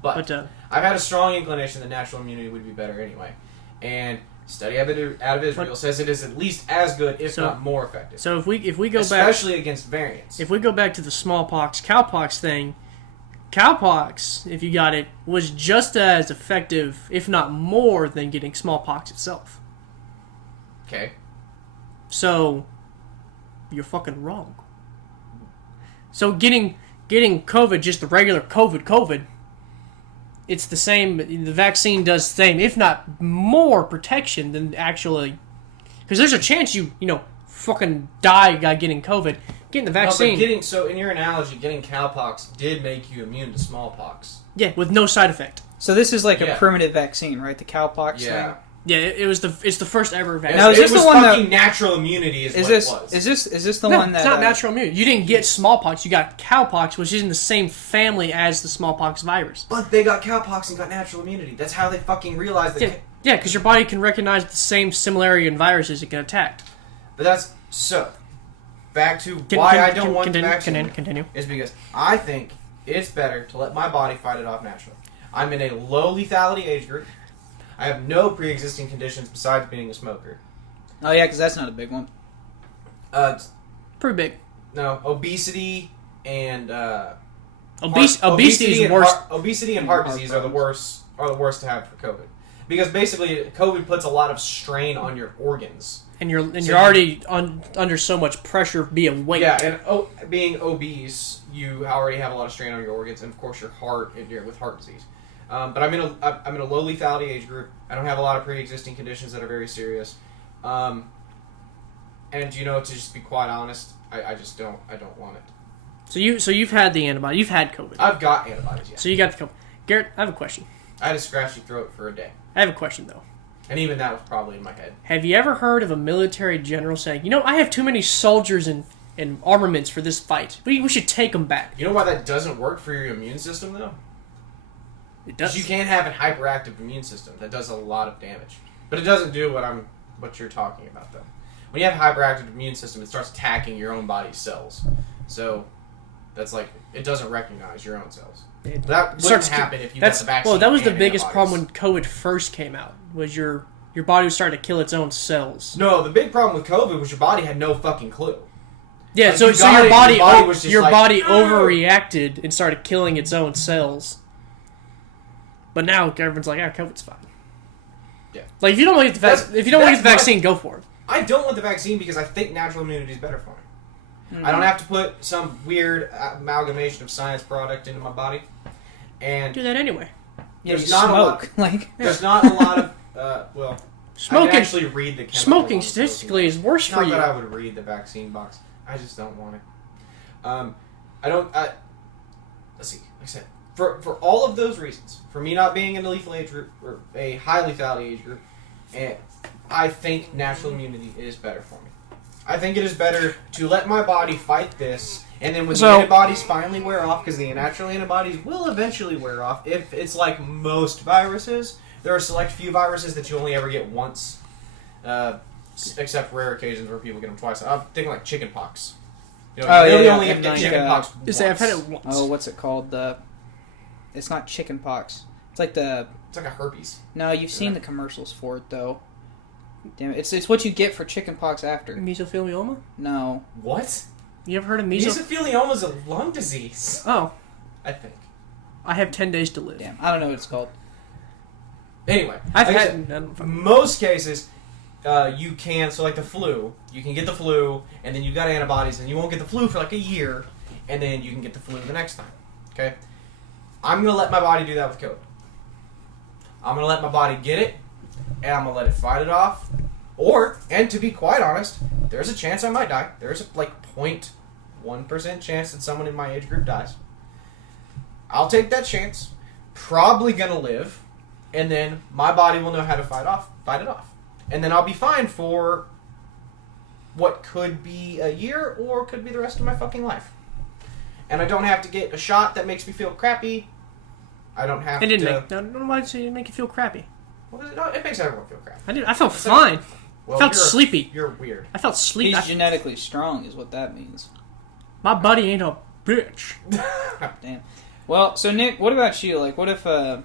But I've had a strong inclination that natural immunity would be better anyway. And study out of Israel says it is at least as good, if not more effective. So if we go back... Especially against variants. If we go back to the smallpox, cowpox thing, cowpox, if you got it, was just as effective, if not more, than getting smallpox itself. Okay. So, you're fucking wrong. So getting COVID, just the regular COVID, it's the same. The vaccine does the same, if not more protection than actually. Because there's a chance you fucking die by getting COVID. Getting the vaccine. No, but in your analogy, getting cowpox did make you immune to smallpox. Yeah, with no side effect. So this is like a primitive vaccine, right? The cowpox thing. Yeah, it's the first ever vaccine. Now, is this it was the one fucking natural immunity is what it was. Is this the one that... it's not natural immunity. You didn't get smallpox. You got cowpox, which is in the same family as the smallpox virus. But they got cowpox and got natural immunity. That's how they fucking realized that... Yeah, because your body can recognize the same similarity in viruses it can attack. But that's... So, back to why I don't want the vaccine. Continue. Is because I think it's better to let my body fight it off naturally. I'm in a low lethality age group. I have no pre-existing conditions besides being a smoker. Oh yeah, because that's not a big one. Pretty big. No, obesity and obesity is worse. Obesity and heart disease are the worst to have for COVID, because basically COVID puts a lot of strain on your organs. And you're already under so much pressure via weight. Yeah, and being obese, you already have a lot of strain on your organs, and of course your heart with heart disease. But I'm in a low lethality age group. I don't have a lot of pre-existing conditions that are very serious. And to just be quite honest, I don't want it. So you've had the antibody. You've had COVID. I've got antibodies. Yeah. So you got the COVID. Garrett, I have a question. I had a scratchy throat for a day. I have a question though. And even that was probably in my head. Have you ever heard of a military general saying, I have too many soldiers and armaments for this fight. We should take them back. You know why that doesn't work for your immune system, though? It does. You can't have a hyperactive immune system. That does a lot of damage. But it doesn't do what you're talking about, though. When you have a hyperactive immune system, it starts attacking your own body's cells. So, that's like, it doesn't recognize your own cells. That wouldn't happen if you got the vaccine. Well, that was the biggest problem when COVID first came out, was your body was starting to kill its own cells. No, the big problem with COVID was your body had no fucking clue. Yeah, like so your body "Oh." overreacted and started killing its own cells. But now everyone's like, COVID's fine. Yeah. Like if you don't want to get the vaccine, go for it. I don't want the vaccine because I think natural immunity is better for me. I don't have to put some weird amalgamation of science product into my body. And do that anyway. Yeah, there's you not smoke. a lot. There's not a lot of I Smoking, can actually read the chemical smoking ones, statistically is worse for not you. that I would read the vaccine box. I just don't want it. Let's see. Like I said, for all of those reasons, for me not being in a lethal age group or a high lethality age group, and I think natural immunity is better for me. I think it is better to let my body fight this, and then when the antibodies finally wear off, because the natural antibodies will eventually wear off. If it's like most viruses, there are select few viruses that you only ever get once, except rare occasions where people get them twice. I'm thinking like chickenpox. You know, you really only get chickenpox once. I've had it once. Oh, what's it called? It's not chickenpox. It's like It's like a herpes. No, you've seen the commercials for it though. Damn it! It's what you get for chickenpox after. Mesothelioma? No. What? You ever heard of Mesothelioma is a lung disease. Oh. I think. I have 10 days to live. Damn, I don't know what it's called. Anyway, I've had most cases, you can, so like the flu, you can get the flu, and then you've got antibodies, and you won't get the flu for like a year, and then you can get the flu the next time. Okay? I'm going to let my body do that with COVID. I'm going to let my body get it, and I'm going to let it fight it off. And to be quite honest, there's a chance I might die. There's a 0.1% chance that someone in my age group dies. I'll take that chance. Probably going to live. And then my body will know how to fight it off. And then I'll be fine for what could be a year or could be the rest of my fucking life. And I don't have to get a shot that makes me feel crappy. I don't have to... I don't know why it didn't make you feel crappy. Well, no, it makes everyone feel crappy. I felt fine. Well, I felt sleepy. You're weird. I felt sleepy. He's genetically strong is what that means. My buddy ain't a bitch. Damn. Well, so Nick, what about you? Like, what if, I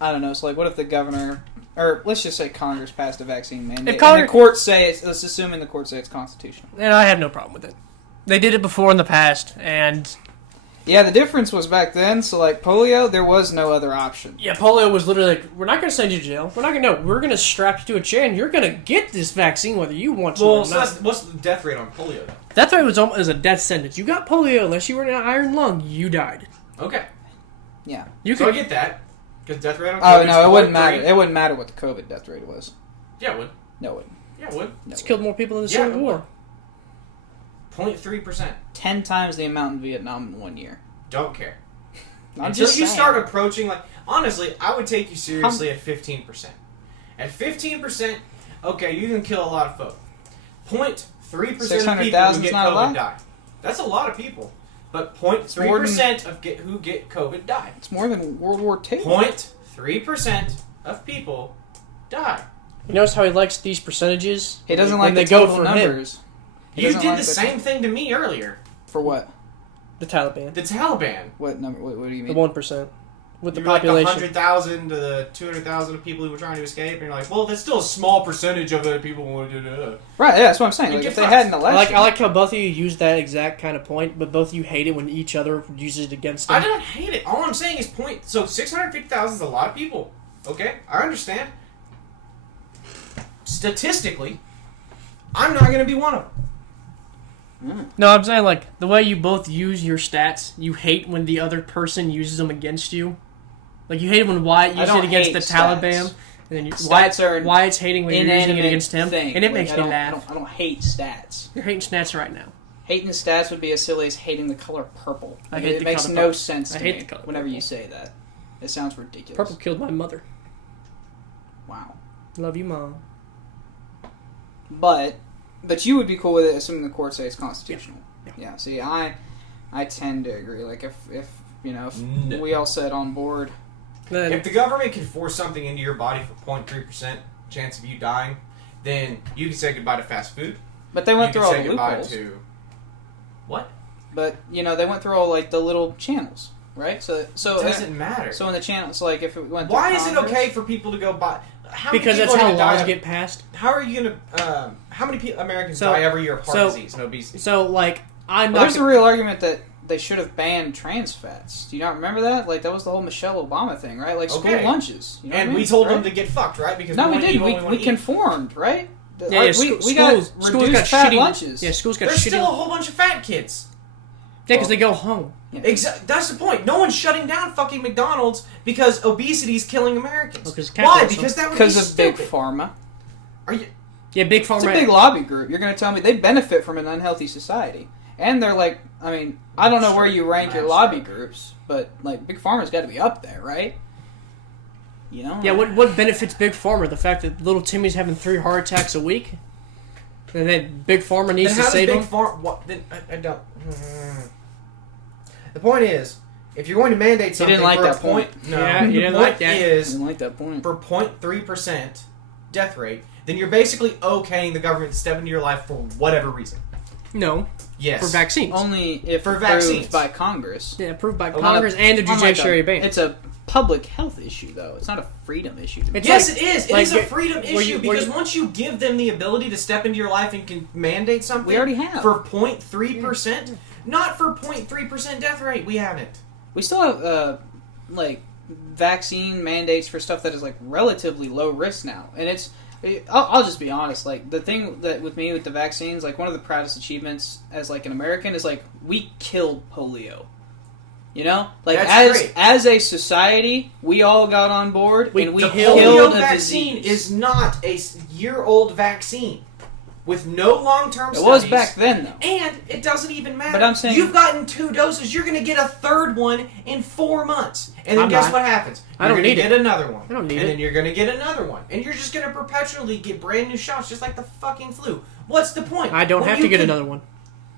don't know, so like, what if the governor, or let's just say Congress passed a vaccine mandate, and the courts say, let's assume in the courts say it's constitutional. And I have no problem with it. They did it before in the past, and... Yeah, the difference was back then, so like polio, there was no other option. Yeah, polio was literally like, we're not going to send you to jail. We're going to strap you to a chair, and you're going to get this vaccine whether you want to or not. Well, what's the death rate on polio, though? Death rate was almost a death sentence. You got polio, unless you were in an iron lung, you died. Okay. Yeah. I get that. Because death rate on COVID is no, it wouldn't matter. It wouldn't matter what the COVID death rate was. Yeah, it would. No, it wouldn't. Yeah, it would. No, it's killed more people in the Civil War. 0.3%. 10 times the amount in Vietnam in 1 year. Don't care. Until you start approaching, honestly, I would take you seriously at 15%. At 15%, okay, you can kill a lot of folk. 0.3% of people who get COVID die. That's a lot of people. But 0.3% of who get COVID die. It's more than World War II. 0.3% of people die. You notice how he likes these percentages? He doesn't like they the go total for numbers. You did the same thing to me earlier. For what? The Taliban. The Taliban. What number? What do you mean? The 1%. With the population. population. Like 100,000 to the 200,000 of people who were trying to escape, and you're like, well, that's still a small percentage of the people who want to do that. Right, yeah, that's what I'm saying. Like, if they had an election... I like how both of you use that exact kind of point, but both of you hate it when each other uses it against them. I don't hate it. All I'm saying is So 650,000 is a lot of people. Okay? I understand. Statistically, I'm not going to be one of them. No, I'm saying, the way you both use your stats, you hate when the other person uses them against you. Like, you hate when Wyatt uses it against the Taliban, and then Wyatt's hating when you're using it against him, and it makes me laugh. I don't hate stats. You're hating stats right now. Hating stats would be as silly as hating the color purple. It makes no sense to me the color whenever purple. you say that. It sounds ridiculous. Purple killed my mother. Wow. Love you, Mom. But you would be cool with it, assuming the courts say it's constitutional. Yeah. See, I tend to agree. Like, if we all said on board... If the government can force something into your body for 0.3% chance of you dying, then you can say goodbye to fast food. But they went through all the loopholes. What? But, they went through all, the little channels, right? So it doesn't matter. So in the channels, if it went Why is it okay for people to go buy... Because that's how laws get passed. How are you going to... how many Americans die every year of heart disease and obesity? There's a real argument that they should have banned trans fats. Do you not remember that? That was the whole Michelle Obama thing, right? School lunches. We told them to get fucked, right? Because we didn't. We conformed, right? we got reduced fat lunches. Yeah, schools got There's shitty. still a whole bunch of fat kids. Yeah, because they go home. Yeah. That's the point. No one's shutting down fucking McDonald's because obesity is killing Americans. Well, Why? Because that would be because of stupid. Big Pharma. Are you? Yeah, Big Pharma. It's a big lobby group. You're going to tell me they benefit from an unhealthy society. And they're like, I mean, I don't know where you rank your lobby groups, but like Big Pharma's got to be up there, right? You know? Yeah, what benefits Big Pharma? The fact that little Timmy's having 3 heart attacks a week? And then Big Pharma needs to save him? Then I don't... The point is, if you're going to mandate something like for that a point... point. No, Yeah, you didn't the like point that. is, I didn't like that point. for 0.3% death rate, then you're basically okaying the government to step into your life for whatever reason. No. Yes. For vaccines. Only if For approved vaccines. by Congress. Yeah, approved by Congress and the judiciary ban. It's a public health issue, though. It's not a freedom issue. To me. Yes, like- it is. It like is a freedom issue because once you give them the ability to step into your life and can mandate something, We already have. for 0.3%, not for 0.3% death rate. We haven't. We still have like vaccine mandates for stuff that is like relatively low risk now, and it's. I'll just be honest. Like the thing that with me with the vaccines, like one of the proudest achievements as like an American is like we killed polio. You know, like That's great. as a society, we all got on board and we The killed polio a vaccine disease. is not a year-old vaccine with no long-term It studies. was back then, though. And it doesn't even matter. But I'm saying- you've gotten 2 doses. You're going to get a 3rd one in 4 months, and then I'm guess not. what happens? I You're don't gonna need get another one. I don't need and it. then you're going to get another one, and you're just going to perpetually get brand new shots, just like the fucking flu. What's the point? I don't Well, have you to get could- another one.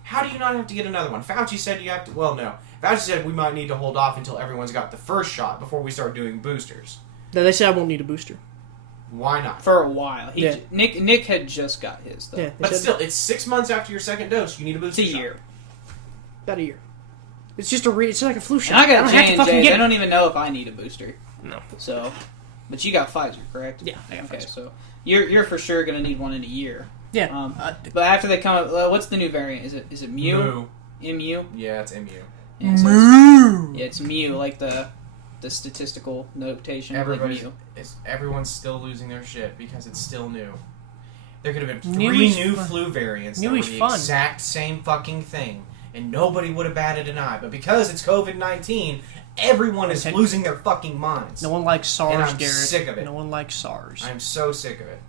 How do you not have to get another one? Fauci said you have to. Well, no. Fauci said we might need to hold off until everyone's got the first shot before we start doing boosters. No, they said I won't need a booster. Why not? For a while. Yeah. Nick had just got his, though. Yeah, they But said still, it's 6 months after your second dose. You need a It's booster a shot. year. about a year. It's just it's like a flu shot. And I got don't have to fucking J&J. get I it. don't even know if I need a booster. No. So, but you got Pfizer, correct? Yeah, I got Okay, Pfizer. so you're for sure gonna need one in a year. Yeah. But after they come up, what's the new variant? Is it Mu? MU? Yeah, it's MU. Yeah, so it's Mu, like the statistical notation. Everybody's like Mu. everyone's still losing their shit because it's still new. There could have been New 3 is new fun. flu variants New that were is the fun. exact same fucking thing, and nobody would have batted an eye. But because it's COVID-19, everyone is losing their fucking minds. No one likes SARS, And I'm Garrett. sick of it. No one likes SARS. I'm so sick of it.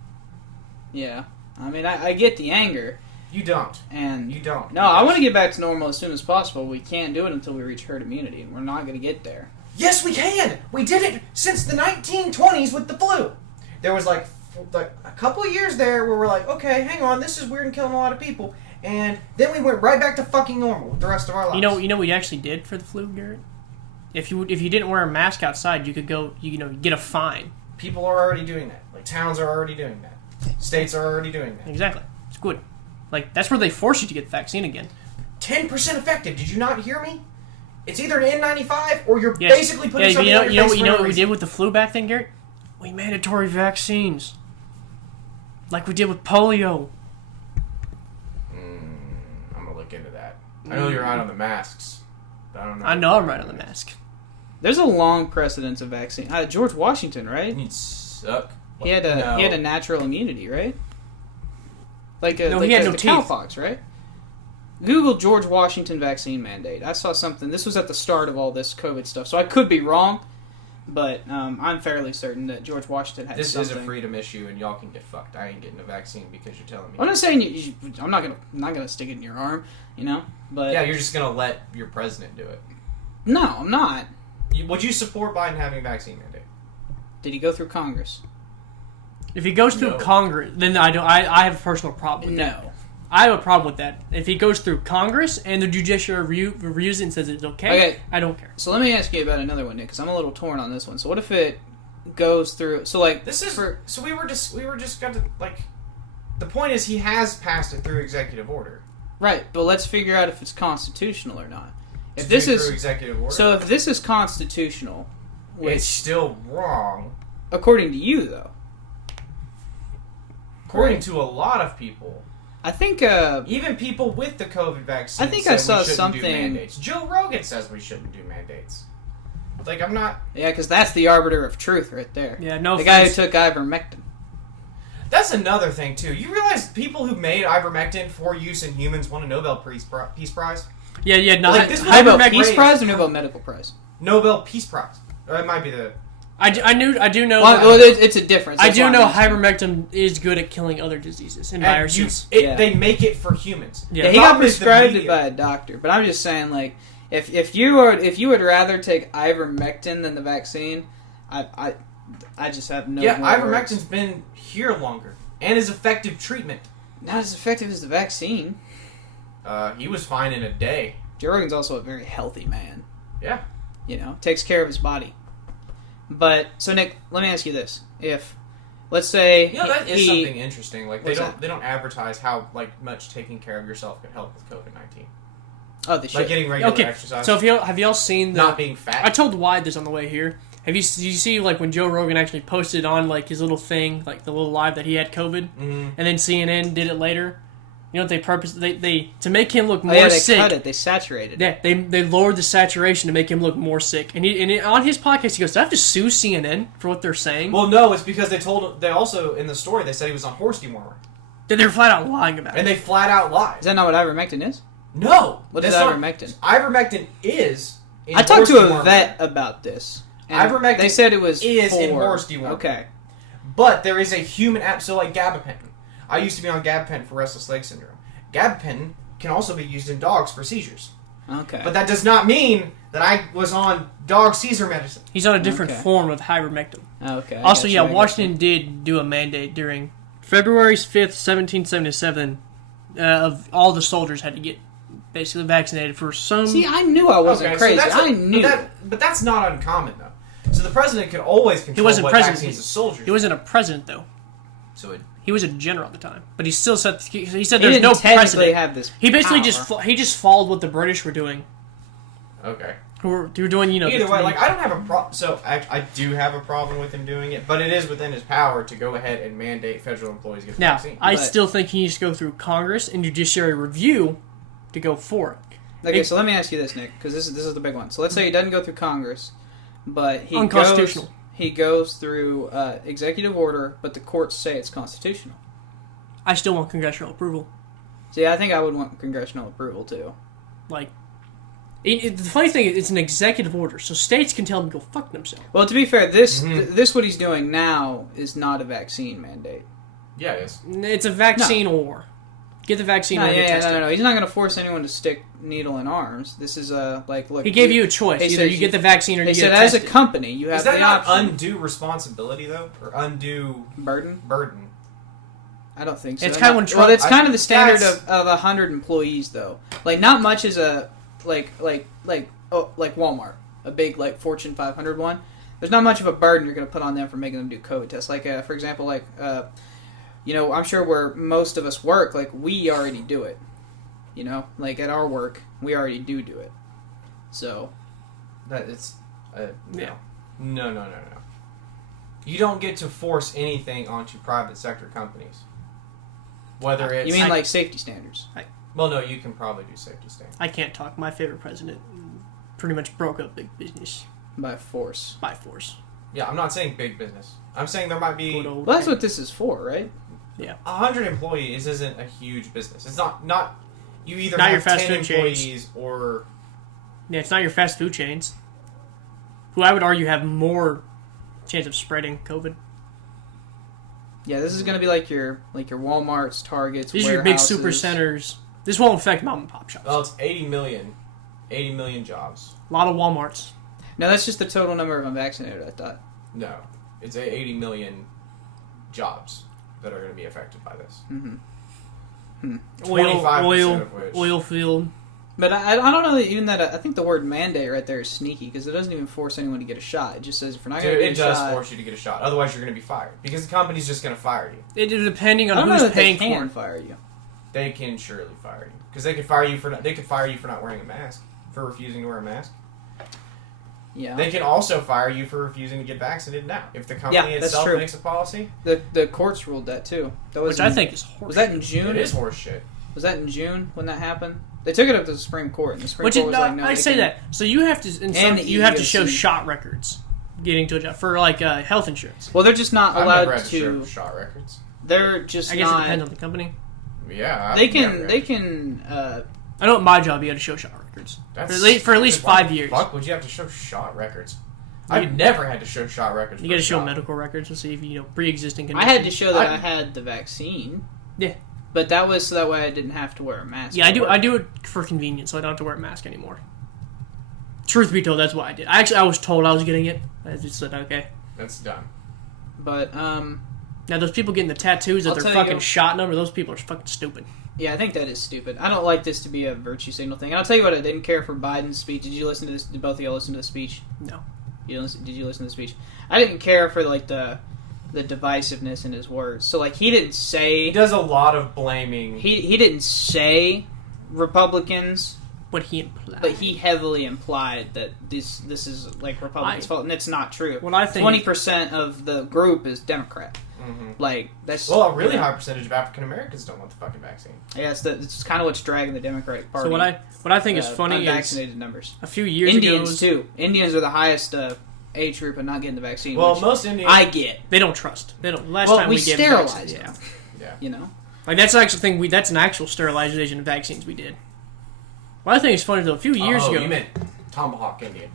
Yeah, I mean, I get the anger, You don't. and You don't. no, I want to get back to normal as soon as possible. We can't do it until we reach herd immunity, and we're not going to get there. Yes, we can. We did it since the 1920s with the flu. There was like a couple of years there where we're like, okay, hang on, this is weird and killing a lot of people, and then we went right back to fucking normal with the rest of our lives. You know what you actually did for the flu, Garrett? If you didn't wear a mask outside, you could go get a fine. People are already doing that. Like towns are already doing that. States are already doing that. Exactly. It's good. Like that's where they force you to get the vaccine again. 10% effective. Did you not hear me? It's either an N95 or you're Yes. basically putting Yeah, something you know, on your you know, face you for know no what we reason. did with the flu back then, Garrett? We mandatory vaccines, like we did with polio. I'm gonna look into that. I know you're right on the masks. But I don't know. I know I'm right on the mask. There's a long precedence of vaccine. George Washington, right? You'd suck. He had a No. natural immunity, right? Like No, like he had the no teeth. cowpox, right? Google George Washington vaccine mandate. I saw something. This was at the start of all this COVID stuff, so I could be wrong, but I'm fairly certain that George Washington had This something. is a freedom issue, and y'all can get fucked. I ain't getting a vaccine because you're telling me. I'm not saying I'm not gonna stick it in your arm, you know. But Yeah, you're just gonna let your president do it. no, I'm not. Would you support Biden having a vaccine mandate? Did he go through Congress? If he goes through No. Congress, then I don't. I have a personal problem with that. No. I have a problem with that. If he goes through Congress and the judiciary reviews it and says it's okay, I don't care. So let me ask you about another one, Nick, because I'm a little torn on this one. So what if it goes through? So like This is for so we were just got to like. The point is he has passed it through executive order. right, but let's figure out if it's constitutional or not. If To this do is through executive order, so, if this is constitutional, which it's still wrong according to you though, according Right. to a lot of people. I think Even people with the COVID vaccine. I think said I saw we shouldn't something- Do mandates. Joe Rogan says we shouldn't do mandates. Like I'm not. yeah, because that's the arbiter of truth right there. Yeah, no the guy who offense. took ivermectin. That's another thing, too. You realize people who made ivermectin for use in humans won a Nobel Peace Prize? Yeah, no. Like, this was Nobel Peace Prize or Nobel Medical Prize? Nobel Peace Prize. Or it might be the... I do know. Well, it's a difference. I do know ivermectin is good at killing other diseases and viruses. They make it for humans. Yeah, he got prescribed it by a doctor. But I'm just saying, like, if you would rather take ivermectin than the vaccine, I just have no. Yeah, more ivermectin's words. been here longer and is effective treatment. Not as effective as the vaccine. He was fine in a day. Joe Rogan's also a very healthy man. Yeah. You know, takes care of his body. But so Nick, let me ask you this: if, let's say, that is something interesting. Like they don't advertise how much taking care of yourself can help with COVID-19. Oh, they should. Like getting regular exercise. So have y'all seen not being fat? I told Wyatt this on the way here. Did you see when Joe Rogan actually posted on his little thing, like the little live that he had COVID, and then CNN did it later? You know what they purposed? They to make him look more sick. They cut it. They saturated it. Yeah, they lowered the saturation to make him look more sick. And on his podcast, he goes, "Do I have to sue CNN for what they're saying?" Well, no, it's because they also in the story they said he was on horse dewormer. They're flat out lying about it. And they flat out lied. Is that not what ivermectin is? No. What is ivermectin? Ivermectin is. I talked to a vet about this. Ivermectin. They said it was in horse dewormer. Okay. But there is a human app, so like gabapentin. I used to be on gabapentin for restless leg syndrome. Gabapentin can also be used in dogs for seizures. Okay. But that does not mean that I was on dog seizure medicine. He's on a different form of ivermectin. Okay. Also, Washington did do a mandate during February 5th, 1777, of all the soldiers had to get basically vaccinated for some... See, I knew I wasn't crazy. So I knew. But that's not uncommon, though. So the president could always control vaccines to soldiers. He wasn't a president, though. So he was a general at the time, but he still said he said there's no precedent. Have this he basically power. just followed what the British were doing. Okay. Who were doing, Either way, I don't have a problem. So I do have a problem with him doing it, but it is within his power to go ahead and mandate federal employees get the vaccine. I still think he needs to go through Congress and judiciary review to go for it. Okay, so let me ask you this, Nick, because this is the big one. So let's say he doesn't go through Congress, but he unconstitutional. He goes through executive order, but the courts say it's constitutional. I still want congressional approval. See, I think I would want congressional approval, too. The funny thing is, it's an executive order, so states can tell them to go fuck themselves. Well, to be fair, this what he's doing now is not a vaccine mandate. Yeah, it is. It's a vaccine or. Get the vaccine or get tested. No. He's not going to force anyone to stick needle in arms. This is look. He gave you a choice. Either you get the vaccine or you get tested. He said, as a company, you have the option. Is that not undue responsibility, though? Or undue... Burden? I don't think so. It's kind of when Trump... Well, it's kind of the standard of 100 employees, though. Not much is a... Like Walmart. A big, Fortune 500 one. There's not much of a burden you're going to put on them for making them do COVID tests. For example, I'm sure where most of us work, we already do it. At our work, we already do it. So. That it's... No. You don't get to force anything onto private sector companies. Whether it's... You mean safety standards? Well, no, you can probably do safety standards. I can't talk. My favorite president pretty much broke up big business. By force. Yeah, I'm not saying big business. I'm saying there might be... Well, that's what this is for, right? Yeah. 100 employees isn't a huge business. It's not you either not have your fast 10 food employees chains. Or... Yeah, it's not your fast food chains. Who I would argue have more chance of spreading COVID. Yeah, this is going to be like your Walmarts, Targets, These are your big super centers. This won't affect mom and pop shops. Well, it's 80 million jobs. A lot of Walmarts. No, that's just the total number of unvaccinated, I thought. No, it's 80 million jobs that are going to be affected by this. Mm-hmm. 25% of which... Oil field. But I don't know that even that. I think the word mandate right there is sneaky because it doesn't even force anyone to get a shot. It just says if you're not going to get a shot, it does force you to get a shot. Otherwise, you're going to be fired because the company's just going to fire you. It depending on who's paying for it. They can fire you. They can surely fire you because they could fire you for not wearing a mask, for refusing to wear a mask. Yeah. They can also fire you for refusing to get vaccinated now if the company itself makes a policy. The courts ruled that too. Which I think is horseshit. Was that in June? It is horseshit. Was that in June when that happened? They took it up to the Supreme Court, and the Supreme Court was like, "No." I say that. So you have to, you have to show shot records getting to a job for health insurance. Well, they're just not allowed I've never had to show shot records. they're just I guess not. it depends on the company. Yeah. They can. I know at my job you had to show shot records for at least 5 years. Fuck, would you have to show shot records? I've never had to show shot records. You got to show medical records to see if pre-existing I conditions. had to show that I had the vaccine. Yeah. But that was so that way I didn't have to wear a mask. Yeah, I do it for convenience, so I don't have to wear a mask anymore. Truth be told, that's why I did. I was told I was getting it. I just said okay. That's done. But now those people getting the tattoos that they're fucking shot number, those people are fucking stupid. Yeah, I think that is stupid. I don't like this to be a virtue signal thing. And I'll tell you what, I didn't care for Biden's speech. Did you listen to this? Did both of y'all listen to the speech? No. Did you listen to the speech? I didn't care for like the divisiveness in his words. So like he didn't say. He does a lot of blaming. He didn't say Republicans. But he implied. But he heavily implied that this is like Republicans' fault, and it's not true. What I think 20% of the group is Democrat. Mm-hmm. Like that's a really high percentage of African Americans don't want the fucking vaccine. Yeah, it's kind of what's dragging the Democratic Party. So what I think is funny unvaccinated numbers. A few years Indians ago, too. Indians are the highest age group of not getting the vaccine. Well, most Indians I get. They don't trust. They don't. Last well, time we gave sterilized them. Yeah. You know. Like that's the actual thing. That's an actual sterilization of vaccines we did. What I think is funny though, a few years ago. You meant Tomahawk Indian.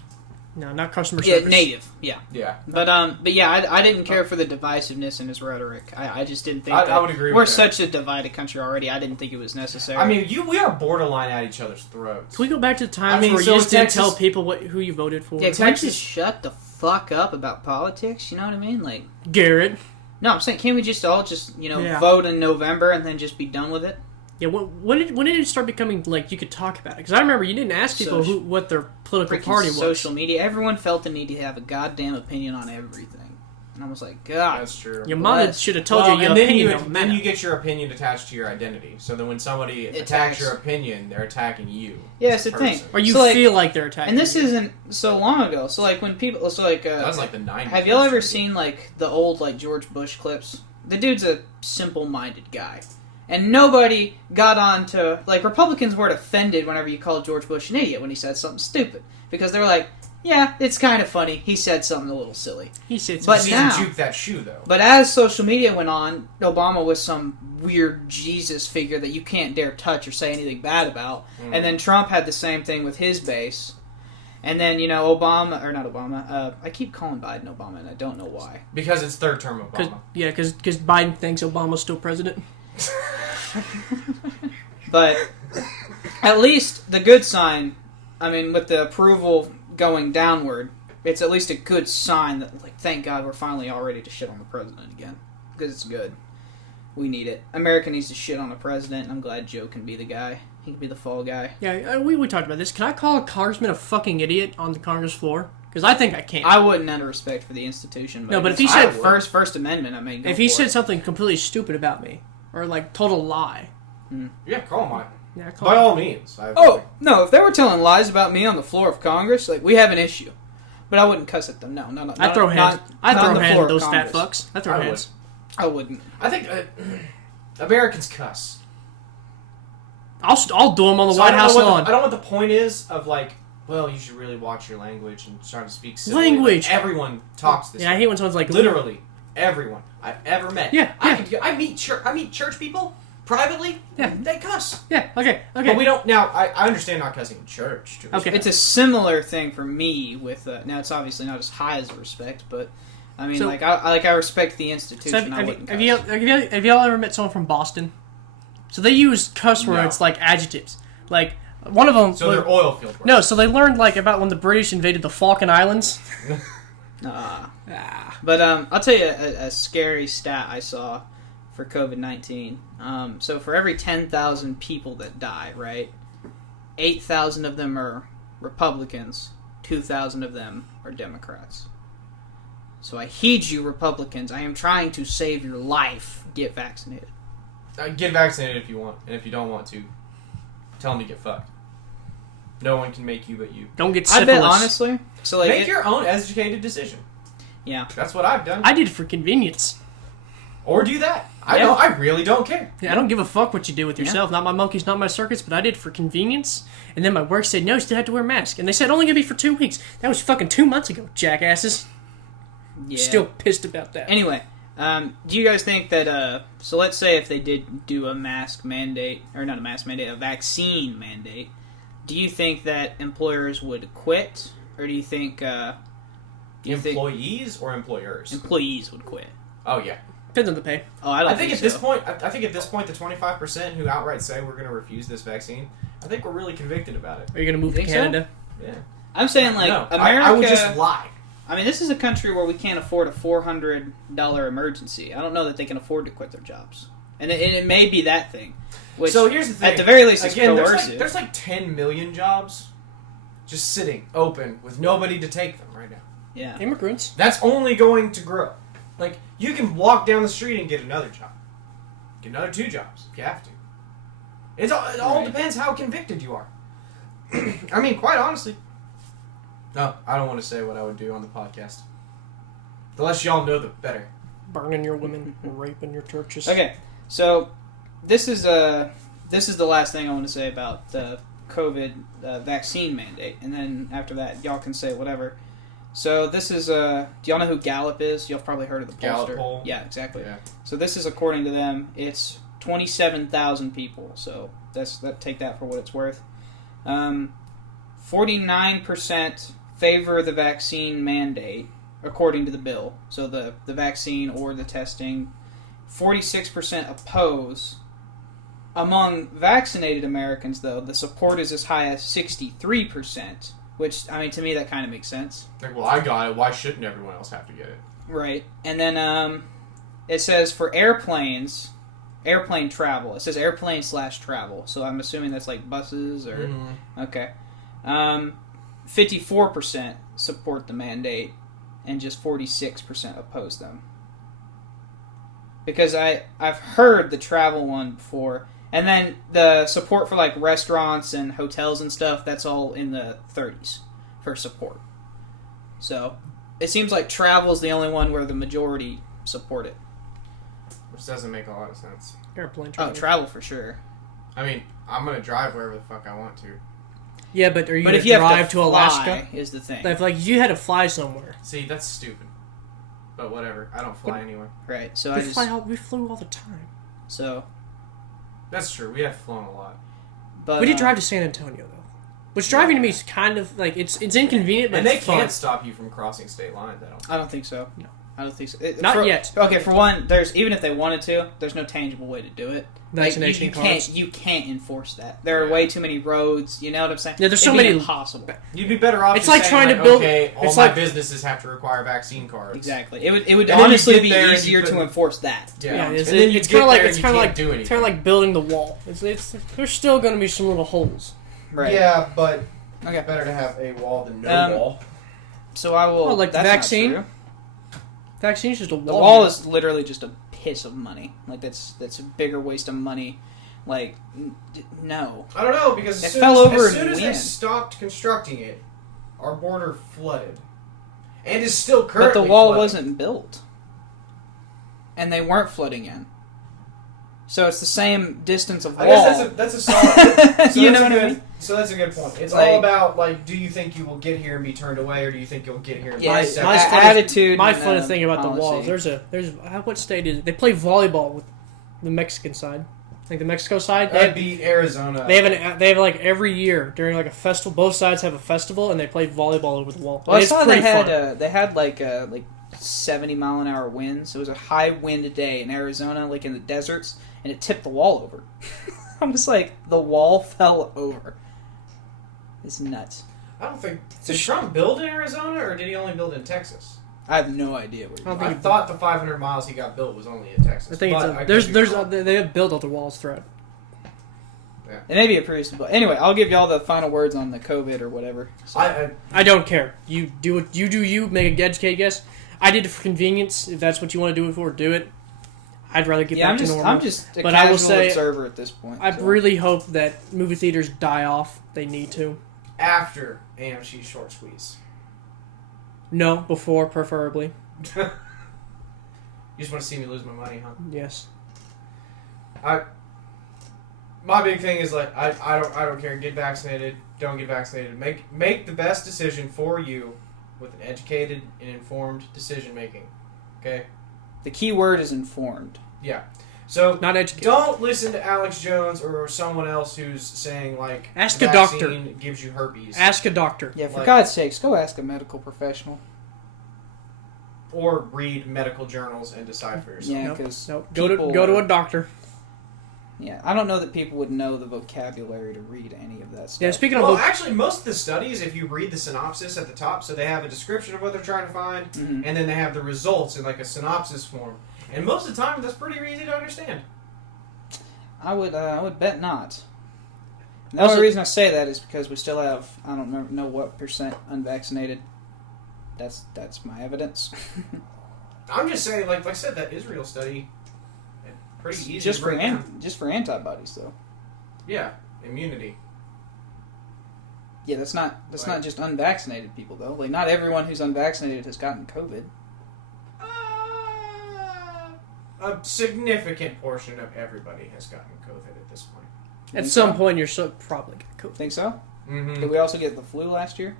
No, not customer service. Yeah, native. Yeah. Yeah. But yeah, I didn't care for the divisiveness in his rhetoric. I just didn't think I would agree with we're that. such a divided country already. I didn't think it was necessary. I mean, we are borderline at each other's throats. Can we go back to the times where you just didn't tell people who you voted for? Yeah, can we just shut the fuck up about politics? You know what I mean? Like Garrett. No, I'm saying, can't we just all vote in November and then just be done with it? Yeah, when did it start becoming like you could talk about it? Because I remember you didn't ask people what their political party was. Social media, everyone felt the need to have a goddamn opinion on everything. And I was like, God. That's true. Your mother should have told you your opinion don't matter. Then you get your opinion attached to your identity. So then when somebody attacks your opinion, they're attacking you. Yeah, it's the thing. Or you feel like they're attacking you. And this isn't so long ago. So like when people... So like... that was like the 90s. Have y'all ever seen like the old like George Bush clips? The dude's a simple-minded guy. And nobody got on to... Like, Republicans weren't offended whenever you called George Bush an idiot when he said something stupid. Because they were like, yeah, it's kind of funny. He said something a little silly. He said something. But now... juke that shoe, though. But as social media went on, Obama was some weird Jesus figure that you can't dare touch or say anything bad about. Mm. And then Trump had the same thing with his base. And then, I keep calling Biden Obama, and I don't know why. Because it's third term Obama. Because Biden thinks Obama's still president. But at least the good sign, I mean, with the approval going downward, it's at least a good sign that, like, thank God we're finally all ready to shit on the president again. Because it's good. We need it. America needs to shit on the president, and I'm glad Joe can be the guy. He can be the fall guy. Yeah, we talked about this. Can I call a congressman a fucking idiot on the Congress floor? Because I think I can. I wouldn't out of respect for the institution. But if he said First Amendment, I mean, if he said something completely stupid about me, or like total lie. Yeah, call him out. Yeah, by all means. No, if they were telling lies about me on the floor of Congress, like, we have an issue. But I wouldn't cuss at them. No. I'd throw hands. I'd throw hands at those fat fucks. I'd throw hands. I wouldn't. I think Americans cuss. I'll do them on the White House lawn. I don't know what the point is of, like, well, you should really watch your language and start to speak civilly. Language. Like, everyone talks this way. I hate when someone's like... Literally, everyone I've ever met. Yeah. I meet church people privately. Yeah. They cuss. Yeah, okay. But we don't... Now, I understand not cussing in church. Okay. It's a similar thing for me with... now, it's obviously not as high as respect, but... I mean, I respect the institution. Have y'all ever met someone from Boston? So they use cuss words like adjectives. Like, one of them... So they're oil field words. No, so they learned, like, about when the British invaded the Falkland Islands. But I'll tell you a scary stat I saw for COVID-19. So for every 10,000 people that die, right, 8,000 of them are Republicans, 2,000 of them are Democrats. So I heed you, Republicans. I am trying to save your life. Get vaccinated. Get vaccinated if you want, and if you don't want to, tell them to get fucked. No one can make you but you. Don't get syphilis. I bet, honestly. So like, make your own educated decision. Yeah. That's what I've done. I did it for convenience. Or do that. I really don't care. Yeah, I don't give a fuck what you do with yourself. Not my monkeys, not my circuits, but I did it for convenience. And then my work said, no, you still have to wear a mask. And they said, only gonna be for 2 weeks. That was fucking 2 months ago, jackasses. Yeah. Still pissed about that. Anyway, Do you guys think that, so let's say if they did do a mask mandate, or not a mask mandate, a vaccine mandate, do you think that employers would quit, or do you think... Employees or employers? Employees would quit. Oh, yeah. Depends on the pay. Oh, I think at so. this point, I think at this point, the 25% who outright say we're going to refuse this vaccine, I think we're really convicted about it. Are you going to move to Canada? So? Yeah. I'm saying, like, no, America... I would just lie. I mean, this is a country where we can't afford a $400 emergency. I don't know that they can afford to quit their jobs. And it may be that thing. Which, so here's the thing. At the very least, it's again, coercive. There's like 10 million jobs just sitting open with nobody to take them right now. Yeah. Immigrants. That's only going to grow. Like, you can walk down the street and get another job. Get another 2 jobs if you have to. It all depends how convicted you are. I mean, quite honestly. No, I don't want to say what I would do on the podcast. The less y'all know, the better. Burning your women, raping your churches. Okay, so this is the last thing I want to say about the COVID vaccine mandate, and then after that, y'all can say whatever. So this is do y'all know who Gallup is? Y'all probably heard of the pollster. Gallup poll? Yeah, exactly. Yeah. So this is according to them. It's 27,000 people. So take that for what it's worth. 49% favor the vaccine mandate, according to the bill. So the vaccine or the testing. 46% oppose. Among vaccinated Americans, though, the support is as high as 63%, which, I mean, to me, that kind of makes sense. Like, well, I got it. Why shouldn't everyone else have to get it? Right. And then it says for airplane travel. It says airplane/travel. So I'm assuming that's like buses or... Mm-hmm. Okay. 54% support the mandate, and just 46% oppose them. Because I've heard the travel one before, and then the support for like restaurants and hotels and stuff, that's all in the 30s for support. So it seems like travel is the only one where the majority support it. Which doesn't make a lot of sense. Airplane travel. Oh, travel for sure. I mean, I'm going to drive wherever the fuck I want to. Yeah, but are you going if to you drive have to Alaska? Is the thing. Like you had to fly somewhere. See, that's stupid. But whatever. I don't fly anywhere. Right. So We flew all the time. So. That's true. We have flown a lot. But we did drive to San Antonio though, which driving to me is kind of like it's inconvenient, but and they it's fun. can't stop you from crossing state lines. I don't think so. No. I don't think so. Not yet. Okay, for one, even if they wanted to, there's no tangible way to do it. Vaccination cards. You can't enforce that. There are way too many roads. You know what I'm saying? Yeah, there's so It'd be many. impossible. You'd be better off. It's just like saying, trying to build. Okay, all it's my like businesses have to require vaccine cards. Exactly. It would And then honestly you be get there and easier you to couldn't- enforce that. Yeah, And it's then you kind get of like there it's and kind you of can't do anything. it's kind of like building the wall. It's there's still going to be some little holes. Right. Yeah, but Okay. it's better to have a wall than no wall. So I will. Oh, like the that's not vaccine? true. Vaccine's just a wall. The wall is literally just a piss of money. Like that's a bigger waste of money. Like no. I don't know, because It as soon fell as, over as, soon in as they wind. stopped constructing it, our border flooded. And is still But currently the wall flooding. wasn't built. And they weren't flooding in. So it's the same distance of wall. I guess that's a solid... So You that's know a what I good- mean? So that's a good point. It's Like- all about, like, do you think you will get here and be turned away, or do you think you'll get here and be Yeah, accepted? my funny- attitude. My and, funny thing about the policy. walls. There's what state is it? They play volleyball with the Mexican side. Like the Mexico side. That beat Arizona. They have like every year during like a festival. Both sides have a festival and they play volleyball over the wall. Well, I It's saw pretty they had fun. they had like 70-mile-an-hour winds. It was a high wind day in Arizona, like in the deserts, and it tipped the wall over. I'm just like, the wall fell over. It's nuts. I don't think... Did Trump build in Arizona, or did he only build in Texas? I have no idea where. I don't I think thought the 500 miles he got built was only in Texas. I think but it's I there's could be wrong. they have built all the walls throughout. It may be a pretty simple. Anyway, I'll give y'all the final words on the COVID or whatever. So. I don't care. You do what you do. You make a educated guess. I did it for convenience. If that's what you want to do it for, do it. I'd rather get back to normal. I'm just a But I will casual say, observer at this point. I really hope that movie theaters die off. They need to. After AMC short squeeze. No, before preferably. You just want to see me lose my money, huh? Yes. My big thing is like I don't care. Get vaccinated. Don't get vaccinated. Make the best decision for you with an educated and informed decision making. Okay. The key word is informed. Yeah. So Not educated. don't listen to Alex Jones or someone else who's saying like Ask the a doctor. vaccine gives you herpes. Ask a doctor. Yeah, for Like- God's sakes, go ask a medical professional. Or read medical journals and decide for yourself. Yeah, Nope. because Nope. Go to a doctor. Yeah, I don't know that people would know the vocabulary to read any of that stuff. Yeah, speaking of Well, actually, most of the studies, if you read the synopsis at the top, so they have a description of what they're trying to find, Mhm. and then they have the results in like a synopsis form. And most of the time, that's pretty easy to understand. I would bet not. The Also- only reason I say that is because we still have, I don't know what percent unvaccinated. That's my evidence. I'm just saying, like I said, that Israel study, pretty easy just to for break down. just for antibodies though. Yeah, immunity. Yeah, that's not Right. just unvaccinated people though. Like not everyone who's unvaccinated has gotten COVID. A significant portion of everybody has gotten COVID at this point. At some point, you're probably going to COVID. Think so? Mm-hmm. Did we also get the flu last year?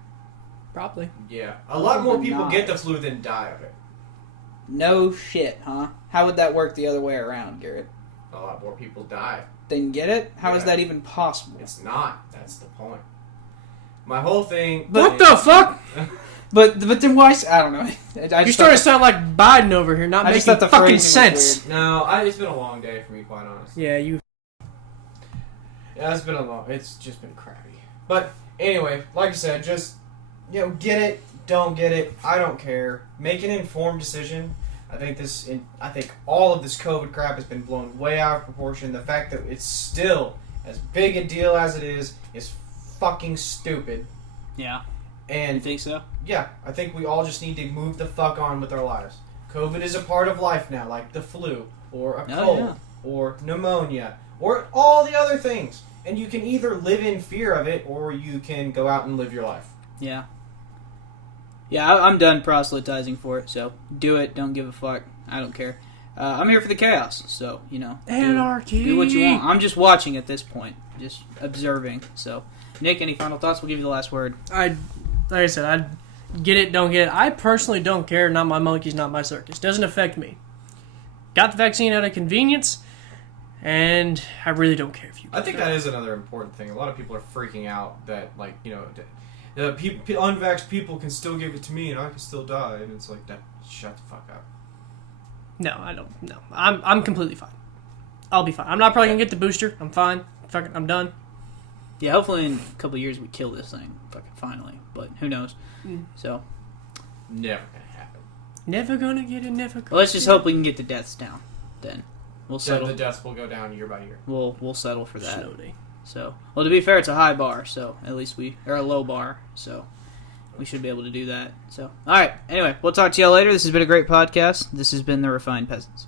Probably. Yeah, a lot more people Not. get the flu than die of it. No shit, huh? How would that work the other way around, Garrett? A lot more people die. Didn't get it? How is Yeah. that even possible? It's not. That's the point. My whole thing. What the fuck? But then why? I don't know. I You just started to thought sound like Biden over here, not I just making thought the fucking phrasing was sense. No, it's been a long day for me, quite honestly. Yeah, you. Yeah, it's just been crappy. But anyway, like I said, just get it, don't get it, I don't care. Make an informed decision. I think all of this COVID crap has been blown way out of proportion. The fact that it's still as big a deal as it is fucking stupid. Yeah. You And think so? yeah, I think we all just need to move the fuck on with our lives. COVID is a part of life now, like the flu, or a cold, or pneumonia, or all the other things. And you can either live in fear of it, or you can go out and live your life. Yeah. Yeah, I'm done proselytizing for it, so do it. Don't give a fuck. I don't care. I'm here for the chaos, so, Anarchy. do what you want. I'm just watching at this point, just observing. So, Nick, any final thoughts? We'll give you the last word. Like I said, I get it, don't get it. I personally don't care. Not my monkeys, not my circus. Doesn't affect me. Got the vaccine out of convenience, and I really don't care if you. I think that is another important thing. A lot of people are freaking out that, unvaxxed people can still give it to me and I can still die. And it's like, shut the fuck up. No, I don't. No, I'm completely fine. I'll be fine. I'm not probably gonna get the booster. I'm fine. Fucking, I'm done. Yeah, hopefully in a couple of years we kill this thing, fucking finally. But who knows? So, Never gonna happen. Never gonna get it. Never. Gonna let's just hope we can get the deaths down. Then we'll settle. The deaths will go down year by year. We'll settle for that. Slowly. So, well, to be fair, it's a high bar, so at least or a low bar, so we should be able to do that. So, all right. Anyway, we'll talk to y'all later. This has been a great podcast. This has been the Refined Peasants.